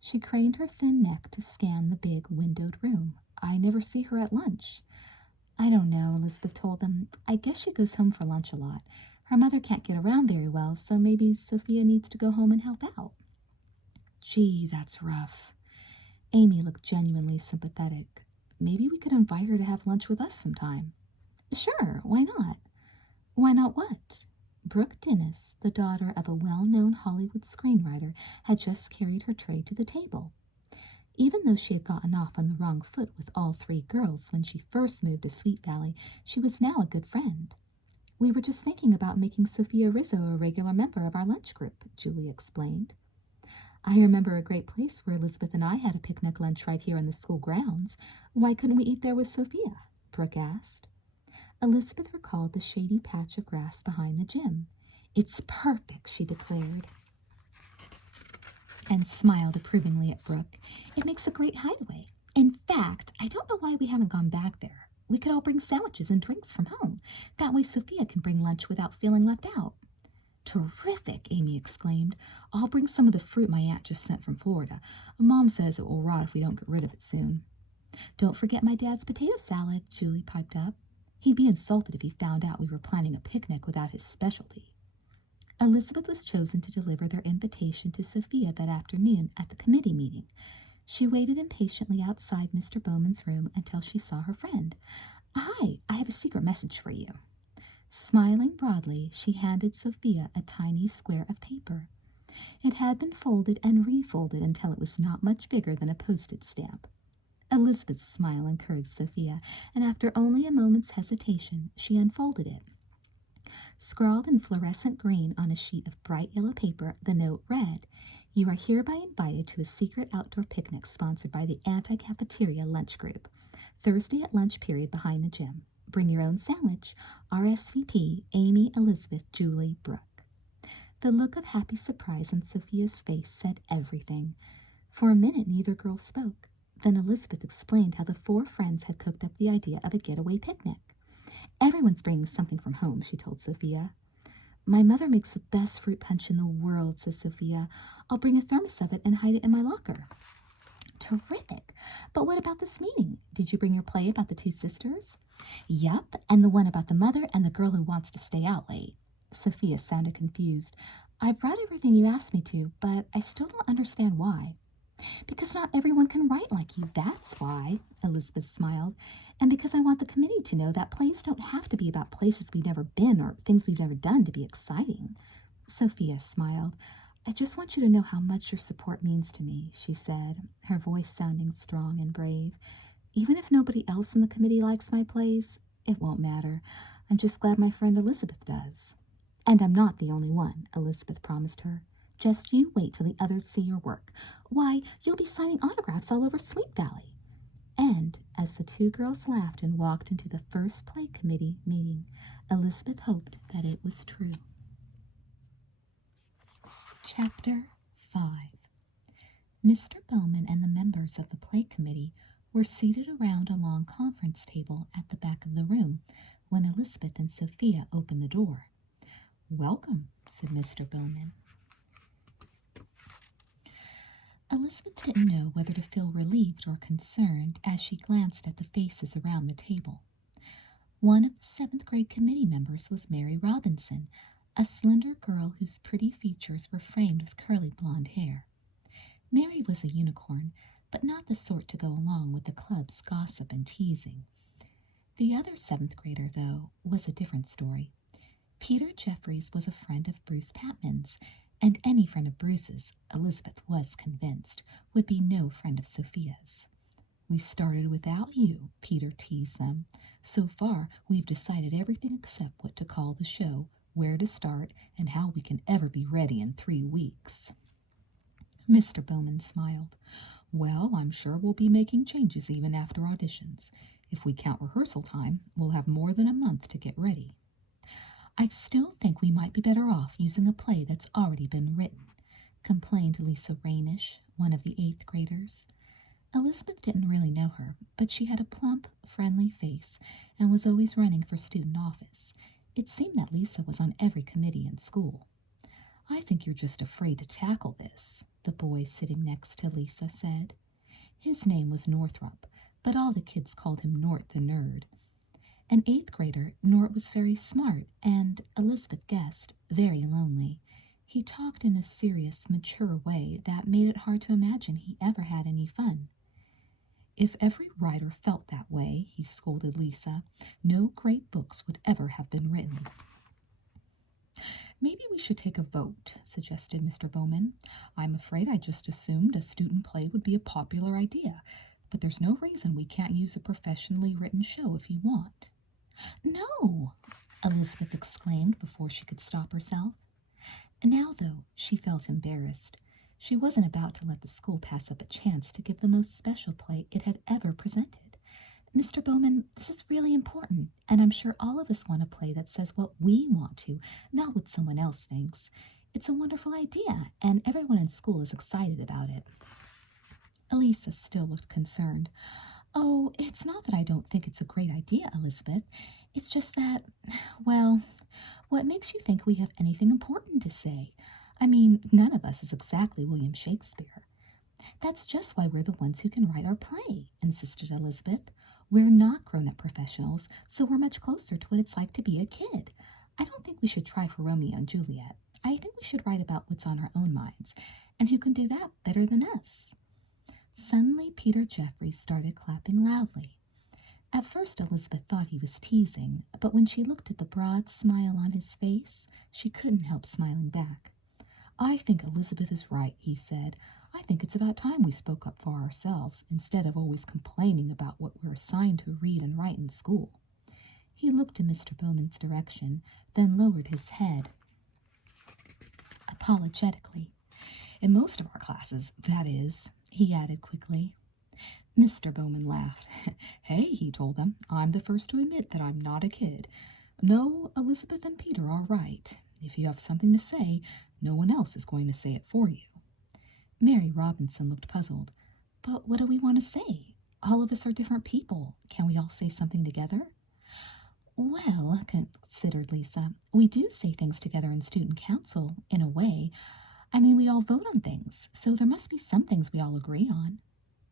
She craned her thin neck to scan the big windowed room. I never see her at lunch. I don't know, Elizabeth told them. I guess she goes home for lunch a lot. Her mother can't get around very well, so maybe Sophia needs to go home and help out. Gee, that's rough. Amy looked genuinely sympathetic. Maybe we could invite her to have lunch with us sometime. Sure, why not? Why not what? Brooke Dennis, the daughter of a well-known Hollywood screenwriter, had just carried her tray to the table. Even though she had gotten off on the wrong foot with all three girls when she first moved to Sweet Valley, she was now a good friend. We were just thinking about making Sophia Rizzo a regular member of our lunch group, Julie explained. I remember a great place where Elizabeth and I had a picnic lunch right here on the school grounds. Why couldn't we eat there with Sophia? Brooke asked. Elizabeth recalled the shady patch of grass behind the gym. It's perfect, she declared, and smiled approvingly at Brooke. It makes a great hideaway. In fact, I don't know why we haven't gone back there. We could all bring sandwiches and drinks from home. That way Sophia can bring lunch without feeling left out. Terrific, Amy exclaimed. I'll bring some of the fruit my aunt just sent from Florida. Mom says it will rot if we don't get rid of it soon. Don't forget my dad's potato salad, Julie piped up. He'd be insulted if he found out we were planning a picnic without his specialty. Elizabeth was chosen to deliver their invitation to Sophia that afternoon at the committee meeting. She waited impatiently outside Mr. Bowman's room until she saw her friend. Hi, I have a secret message for you. Smiling broadly, she handed Sophia a tiny square of paper. It had been folded and refolded until it was not much bigger than a postage stamp. Elizabeth's smile encouraged Sophia, and after only a moment's hesitation, she unfolded it. Scrawled in fluorescent green on a sheet of bright yellow paper, the note read, You are hereby invited to a secret outdoor picnic sponsored by the Anti-Cafeteria Lunch Group. Thursday at lunch period behind the gym. Bring your own sandwich. RSVP, Amy, Elizabeth, Julie, Brooke. The look of happy surprise on Sophia's face said everything. For a minute, neither girl spoke. Then Elizabeth explained how the four friends had cooked up the idea of a getaway picnic. Everyone's bringing something from home, she told Sophia. My mother makes the best fruit punch in the world, says Sophia. I'll bring a thermos of it and hide it in my locker. Terrific. But what about this meeting? Did you bring your play about the two sisters? Yup, and the one about the mother and the girl who wants to stay out late. Sophia sounded confused. I brought everything you asked me to, but I still don't understand why. Because not everyone can write like you, that's why, Elizabeth smiled. And because I want the committee to know that plays don't have to be about places we've never been or things we've never done to be exciting. Sophia smiled. I just want you to know how much your support means to me, she said, her voice sounding strong and brave. Even if nobody else in the committee likes my plays, it won't matter. I'm just glad my friend Elizabeth does. And I'm not the only one, Elizabeth promised her. Just you wait till the others see your work. Why, you'll be signing autographs all over Sweet Valley. And as the two girls laughed and walked into the first play committee meeting, Elizabeth hoped that it was true. Chapter 5. Mr. Bowman and the members of the play committee were seated around a long conference table at the back of the room when Elizabeth and Sophia opened the door. Welcome, said Mr. Bowman. Elizabeth didn't know whether to feel relieved or concerned as she glanced at the faces around the table. One of the 7th grade committee members was Mary Robinson, a slender girl whose pretty features were framed with curly blonde hair. Mary was a unicorn, but not the sort to go along with the club's gossip and teasing. The other 7th grader, though, was a different story. Peter Jeffries was a friend of Bruce Patman's, and any friend of Bruce's, Elizabeth was convinced, would be no friend of Sophia's. We started without you, Peter teased them. So far, we've decided everything except what to call the show, where to start, and how we can ever be ready in 3 weeks. Mr. Bowman smiled. Well, I'm sure we'll be making changes even after auditions. If we count rehearsal time, we'll have more than a month to get ready. I still think we might be better off using a play that's already been written, complained Lisa Rainish, one of the eighth graders. Elizabeth didn't really know her, but she had a plump, friendly face and was always running for student office. It seemed that Lisa was on every committee in school. I think you're just afraid to tackle this, the boy sitting next to Lisa said. His name was Northrop, but all the kids called him Nort the Nerd. An eighth grader, Nort was very smart and, Elizabeth guessed, very lonely. He talked in a serious, mature way that made it hard to imagine he ever had any fun. If every writer felt that way, he scolded Lisa, no great books would ever have been written. Maybe we should take a vote, suggested Mr. Bowman. I'm afraid I just assumed a student play would be a popular idea, but there's no reason we can't use a professionally written show if you want. No, Elizabeth exclaimed before she could stop herself. Now, though, she felt embarrassed. She wasn't about to let the school pass up a chance to give the most special play it had ever presented. Mr. Bowman, this is really important, and I'm sure all of us want a play that says what we want to, not what someone else thinks. It's a wonderful idea, and everyone in school is excited about it. Elisa still looked concerned. Oh, it's not that I don't think it's a great idea, Elizabeth. It's just that, well, what makes you think we have anything important to say? I mean, none of us is exactly William Shakespeare. That's just why we're the ones who can write our play, insisted Elizabeth. We're not grown-up professionals, so we're much closer to what it's like to be a kid. I don't think we should try for Romeo and Juliet. I think we should write about what's on our own minds, and who can do that better than us? Suddenly, Peter Jeffries started clapping loudly. At first, Elizabeth thought he was teasing, but when she looked at the broad smile on his face, she couldn't help smiling back. I think Elizabeth is right, he said. I think it's about time we spoke up for ourselves instead of always complaining about what we're assigned to read and write in school. He looked in Mr. Bowman's direction, then lowered his head apologetically. In most of our classes, that is, he added quickly. Mr. Bowman laughed. Hey, he told them, I'm the first to admit that I'm not a kid. No, Elizabeth and Peter are right. If you have something to say, no one else is going to say it for you. Mary Robinson looked puzzled. But what do we want to say? All of us are different people. Can we all say something together? Well, considered Lisa, we do say things together in student council, in a way. I mean, we all vote on things, so there must be some things we all agree on.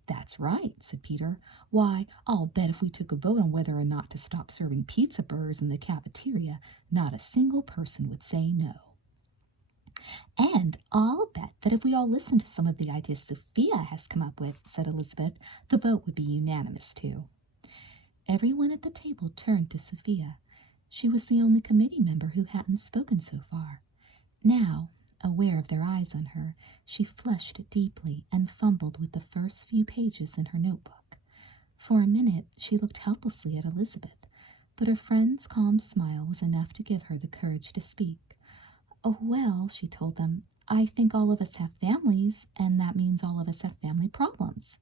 That's right, said Peter. Why, I'll bet if we took a vote on whether or not to stop serving pizza burgers in the cafeteria, not a single person would say no. And I'll bet that if we all listen to some of the ideas Sophia has come up with, said Elizabeth, the vote would be unanimous too. Everyone at the table turned to Sophia. She was the only committee member who hadn't spoken so far. Now, aware of their eyes on her, she flushed deeply and fumbled with the first few pages in her notebook. For a minute, she looked helplessly at Elizabeth, but her friend's calm smile was enough to give her the courage to speak. Oh, well, she told them, I think all of us have families, and that means all of us have family problems.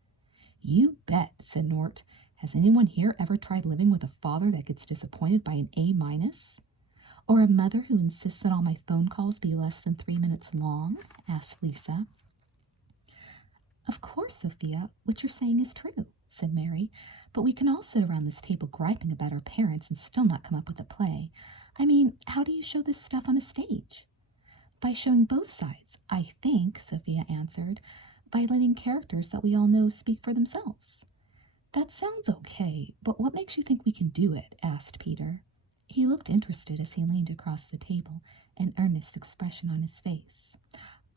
You bet, said Nort. Has anyone here ever tried living with a father that gets disappointed by an A-? Or a mother who insists that all my phone calls be less than 3 minutes long? Asked Lisa. Of course, Sophia, what you're saying is true, said Mary, but we can all sit around this table griping about our parents and still not come up with a play. I mean, how do you show this stuff on a stage? By showing both sides, I think, Sophia answered, by letting characters that we all know speak for themselves. That sounds okay, but what makes you think we can do it? Asked Peter. He looked interested as he leaned across the table, an earnest expression on his face.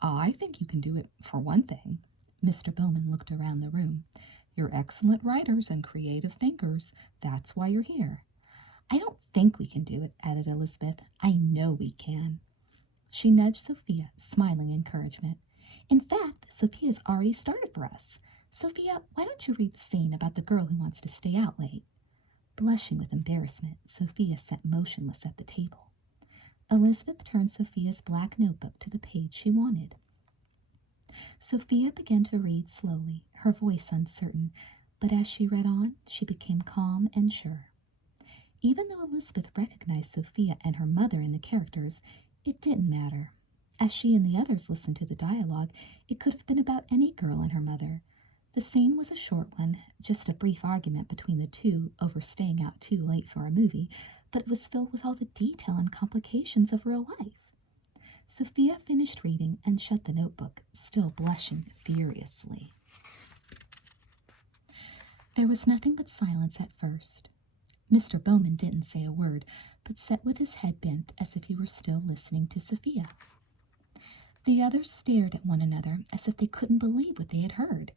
I think you can do it, for one thing. Mr. Bowman looked around the room. You're excellent writers and creative thinkers. That's why you're here. I don't think we can do it, added Elizabeth. I know we can. She nudged Sophia, smiling encouragement. In fact, Sophia's already started for us. Sophia, why don't you read the scene about the girl who wants to stay out late? Blushing with embarrassment, Sophia sat motionless at the table. Elizabeth turned Sophia's black notebook to the page she wanted. Sophia began to read slowly, her voice uncertain, but as she read on, she became calm and sure. Even though Elizabeth recognized Sophia and her mother in the characters, it didn't matter. As she and the others listened to the dialogue, it could have been about any girl and her mother. The scene was a short one, just a brief argument between the two over staying out too late for a movie, but it was filled with all the detail and complications of real life. Sophia finished reading and shut the notebook, still blushing furiously. There was nothing but silence at first. Mr. Bowman didn't say a word, but sat with his head bent as if he were still listening to Sophia. The others stared at one another as if they couldn't believe what they had heard.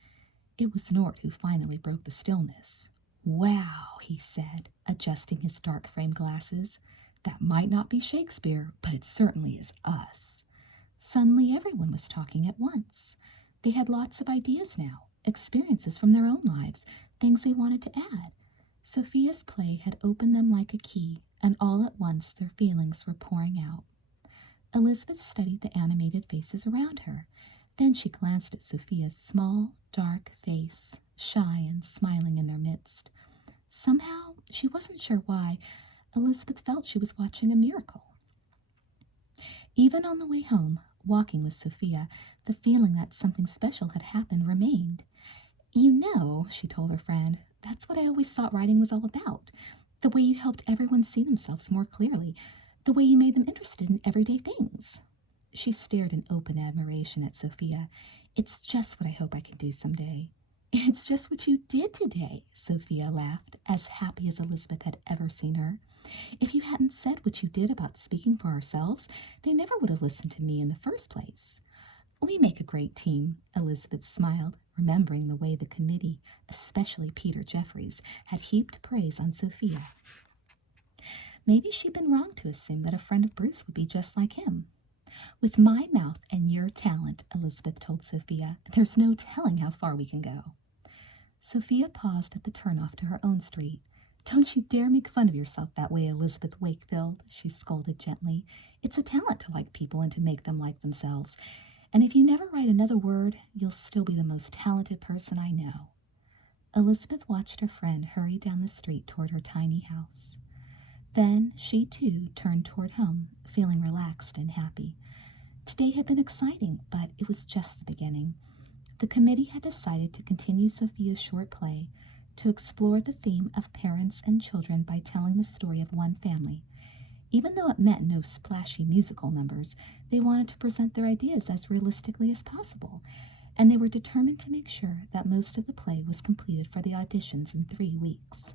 It was Nort who finally broke the stillness. "Wow," he said, adjusting his dark-framed glasses. "That might not be Shakespeare, but it certainly is us." Suddenly everyone was talking at once. They had lots of ideas now, experiences from their own lives, things they wanted to add. Sophia's play had opened them like a key, and all at once their feelings were pouring out. Elizabeth studied the animated faces around her. Then she glanced at Sophia's small, dark face, shy and smiling in their midst. Somehow, she wasn't sure why, Elizabeth felt she was watching a miracle. Even on the way home, walking with Sophia, the feeling that something special had happened remained. "You know," she told her friend, "that's what I always thought writing was all about. The way you helped everyone see themselves more clearly, the way you made them interested in everyday things." She stared in open admiration at Sophia. "It's just what I hope I can do someday." "It's just what you did today," Sophia laughed, as happy as Elizabeth had ever seen her. "If you hadn't said what you did about speaking for ourselves, they never would have listened to me in the first place." "We make a great team," Elizabeth smiled, remembering the way the committee, especially Peter Jeffries, had heaped praise on Sophia. Maybe she'd been wrong to assume that a friend of Bruce would be just like him. "With my mouth and your talent," Elizabeth told Sophia, "there's no telling how far we can go." Sophia paused at the turnoff to her own street. "Don't you dare make fun of yourself that way, Elizabeth Wakefield," she scolded gently. "It's a talent to like people and to make them like themselves. And if you never write another word, you'll still be the most talented person I know." Elizabeth watched her friend hurry down the street toward her tiny house. Then she, too, turned toward home, feeling relaxed and happy. Today had been exciting, but it was just the beginning. The committee had decided to continue Sophia's short play, to explore the theme of parents and children by telling the story of one family. Even though it meant no splashy musical numbers, they wanted to present their ideas as realistically as possible, and they were determined to make sure that most of the play was completed for the auditions in 3 weeks.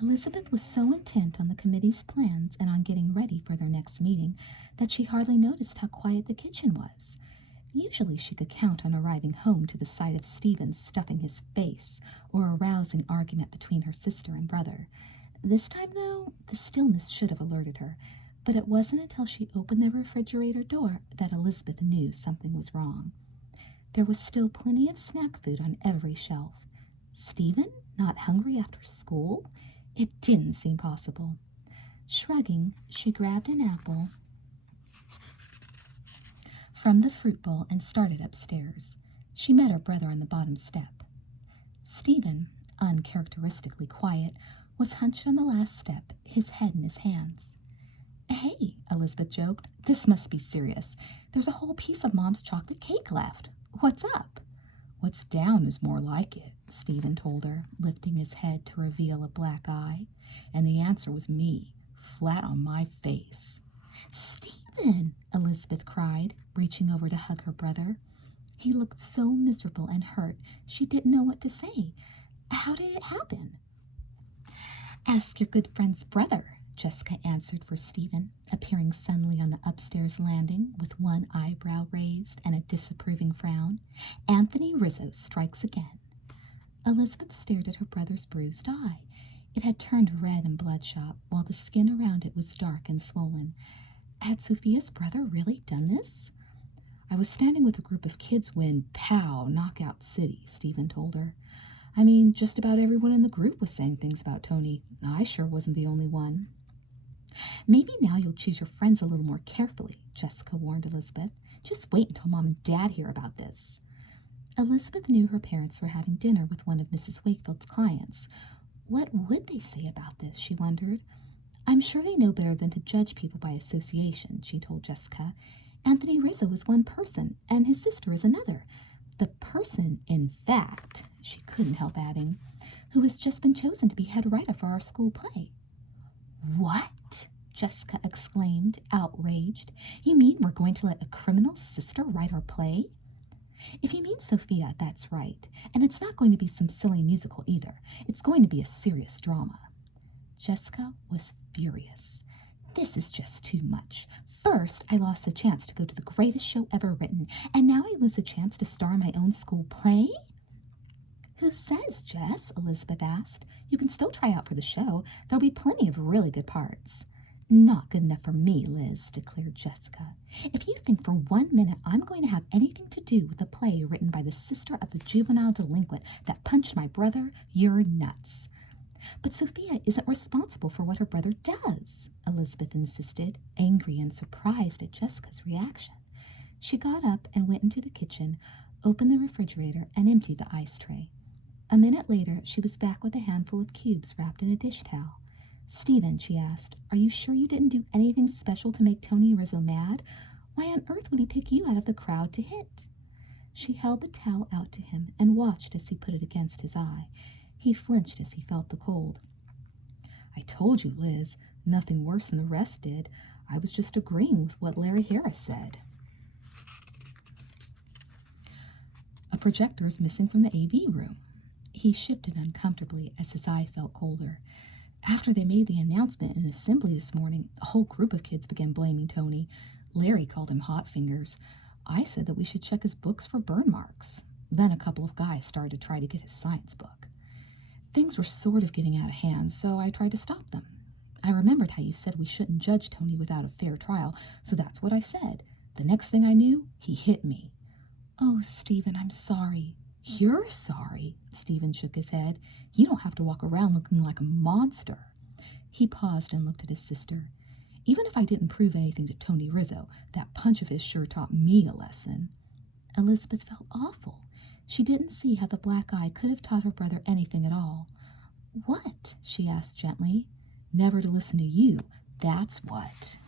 Elizabeth was so intent on the committee's plans and on getting ready for their next meeting that she hardly noticed how quiet the kitchen was. Usually she could count on arriving home to the sight of Stephen stuffing his face or a rousing argument between her sister and brother. This time, though, the stillness should have alerted her, but it wasn't until she opened the refrigerator door that Elizabeth knew something was wrong. There was still plenty of snack food on every shelf. Stephen, not hungry after school? It didn't seem possible. Shrugging, she grabbed an apple from the fruit bowl and started upstairs. She met her brother on the bottom step. Stephen, uncharacteristically quiet, was hunched on the last step, his head in his hands. "Hey," Elizabeth joked, "this must be serious. There's a whole piece of Mom's chocolate cake left. What's up?" "What's down is more like it," Stephen told her, lifting his head to reveal a black eye. "And the answer was me, flat on my face." "Stephen!" Elizabeth cried, reaching over to hug her brother. He looked so miserable and hurt, she didn't know what to say. "How did it happen?" "Ask your good friend's brother," Jessica answered for Stephen, appearing suddenly on the upstairs landing with one eyebrow raised and a disapproving frown. "Anthony Rizzo strikes again." Elizabeth stared at her brother's bruised eye. It had turned red and bloodshot, while the skin around it was dark and swollen. Had Sophia's brother really done this? "I was standing with a group of kids when, pow, knockout city," Stephen told her. "I mean, just about everyone in the group was saying things about Tony. I sure wasn't the only one." "Maybe now you'll choose your friends a little more carefully," Jessica warned Elizabeth. "Just wait until Mom and Dad hear about this." Elizabeth knew her parents were having dinner with one of Mrs. Wakefield's clients. What would they say about this, she wondered. I'm sure they know better than to judge people by association, she told Jessica. Anthony Rizzo is one person, and his sister is another. The person, in fact, she couldn't help adding, who has just been chosen to be head writer for our school play. What? Jessica exclaimed, outraged. You mean we're going to let a criminal sister write our play? If you mean Sophia, that's right. And it's not going to be some silly musical either. It's going to be a serious drama. Jessica was furious. This is just too much. First, I lost the chance to go to the greatest show ever written, and now I lose the chance to star in my own school play? Who says, Jess? Elizabeth asked. You can still try out for the show. There'll be plenty of really good parts. Not good enough for me, Liz, declared Jessica. If you think for 1 minute I'm going to have anything to do with a play written by the sister of the juvenile delinquent that punched my brother, you're nuts. But Sophia isn't responsible for what her brother does, Elizabeth insisted, angry and surprised at Jessica's reaction. She got up and went into the kitchen, opened the refrigerator, and emptied the ice tray. A minute later, she was back with a handful of cubes wrapped in a dish towel. Stephen, she asked, are you sure you didn't do anything special to make Tony Rizzo mad? Why on earth would he pick you out of the crowd to hit? She held the towel out to him and watched as he put it against his eye. He flinched as he felt the cold. I told you, Liz, nothing worse than the rest did. I was just agreeing with what Larry Harris said. A projector is missing from the AV room. He shifted uncomfortably as his eye felt colder. After they made the announcement in assembly this morning, a whole group of kids began blaming Tony. Larry called him hot fingers. I said that we should check his books for burn marks. Then a couple of guys started to try to get his science book. Things were sort of getting out of hand, so I tried to stop them. I remembered how you said we shouldn't judge Tony without a fair trial, so that's what I said. The next thing I knew, he hit me. Oh, Stephen, I'm sorry. You're sorry, Stephen shook his head. You don't have to walk around looking like a monster. He paused and looked at his sister. Even if I didn't prove anything to Tony Rizzo, that punch of his sure taught me a lesson. Elizabeth felt awful. She didn't see how the black eye could have taught her brother anything at all. What? She asked gently. Never to listen to you, that's what.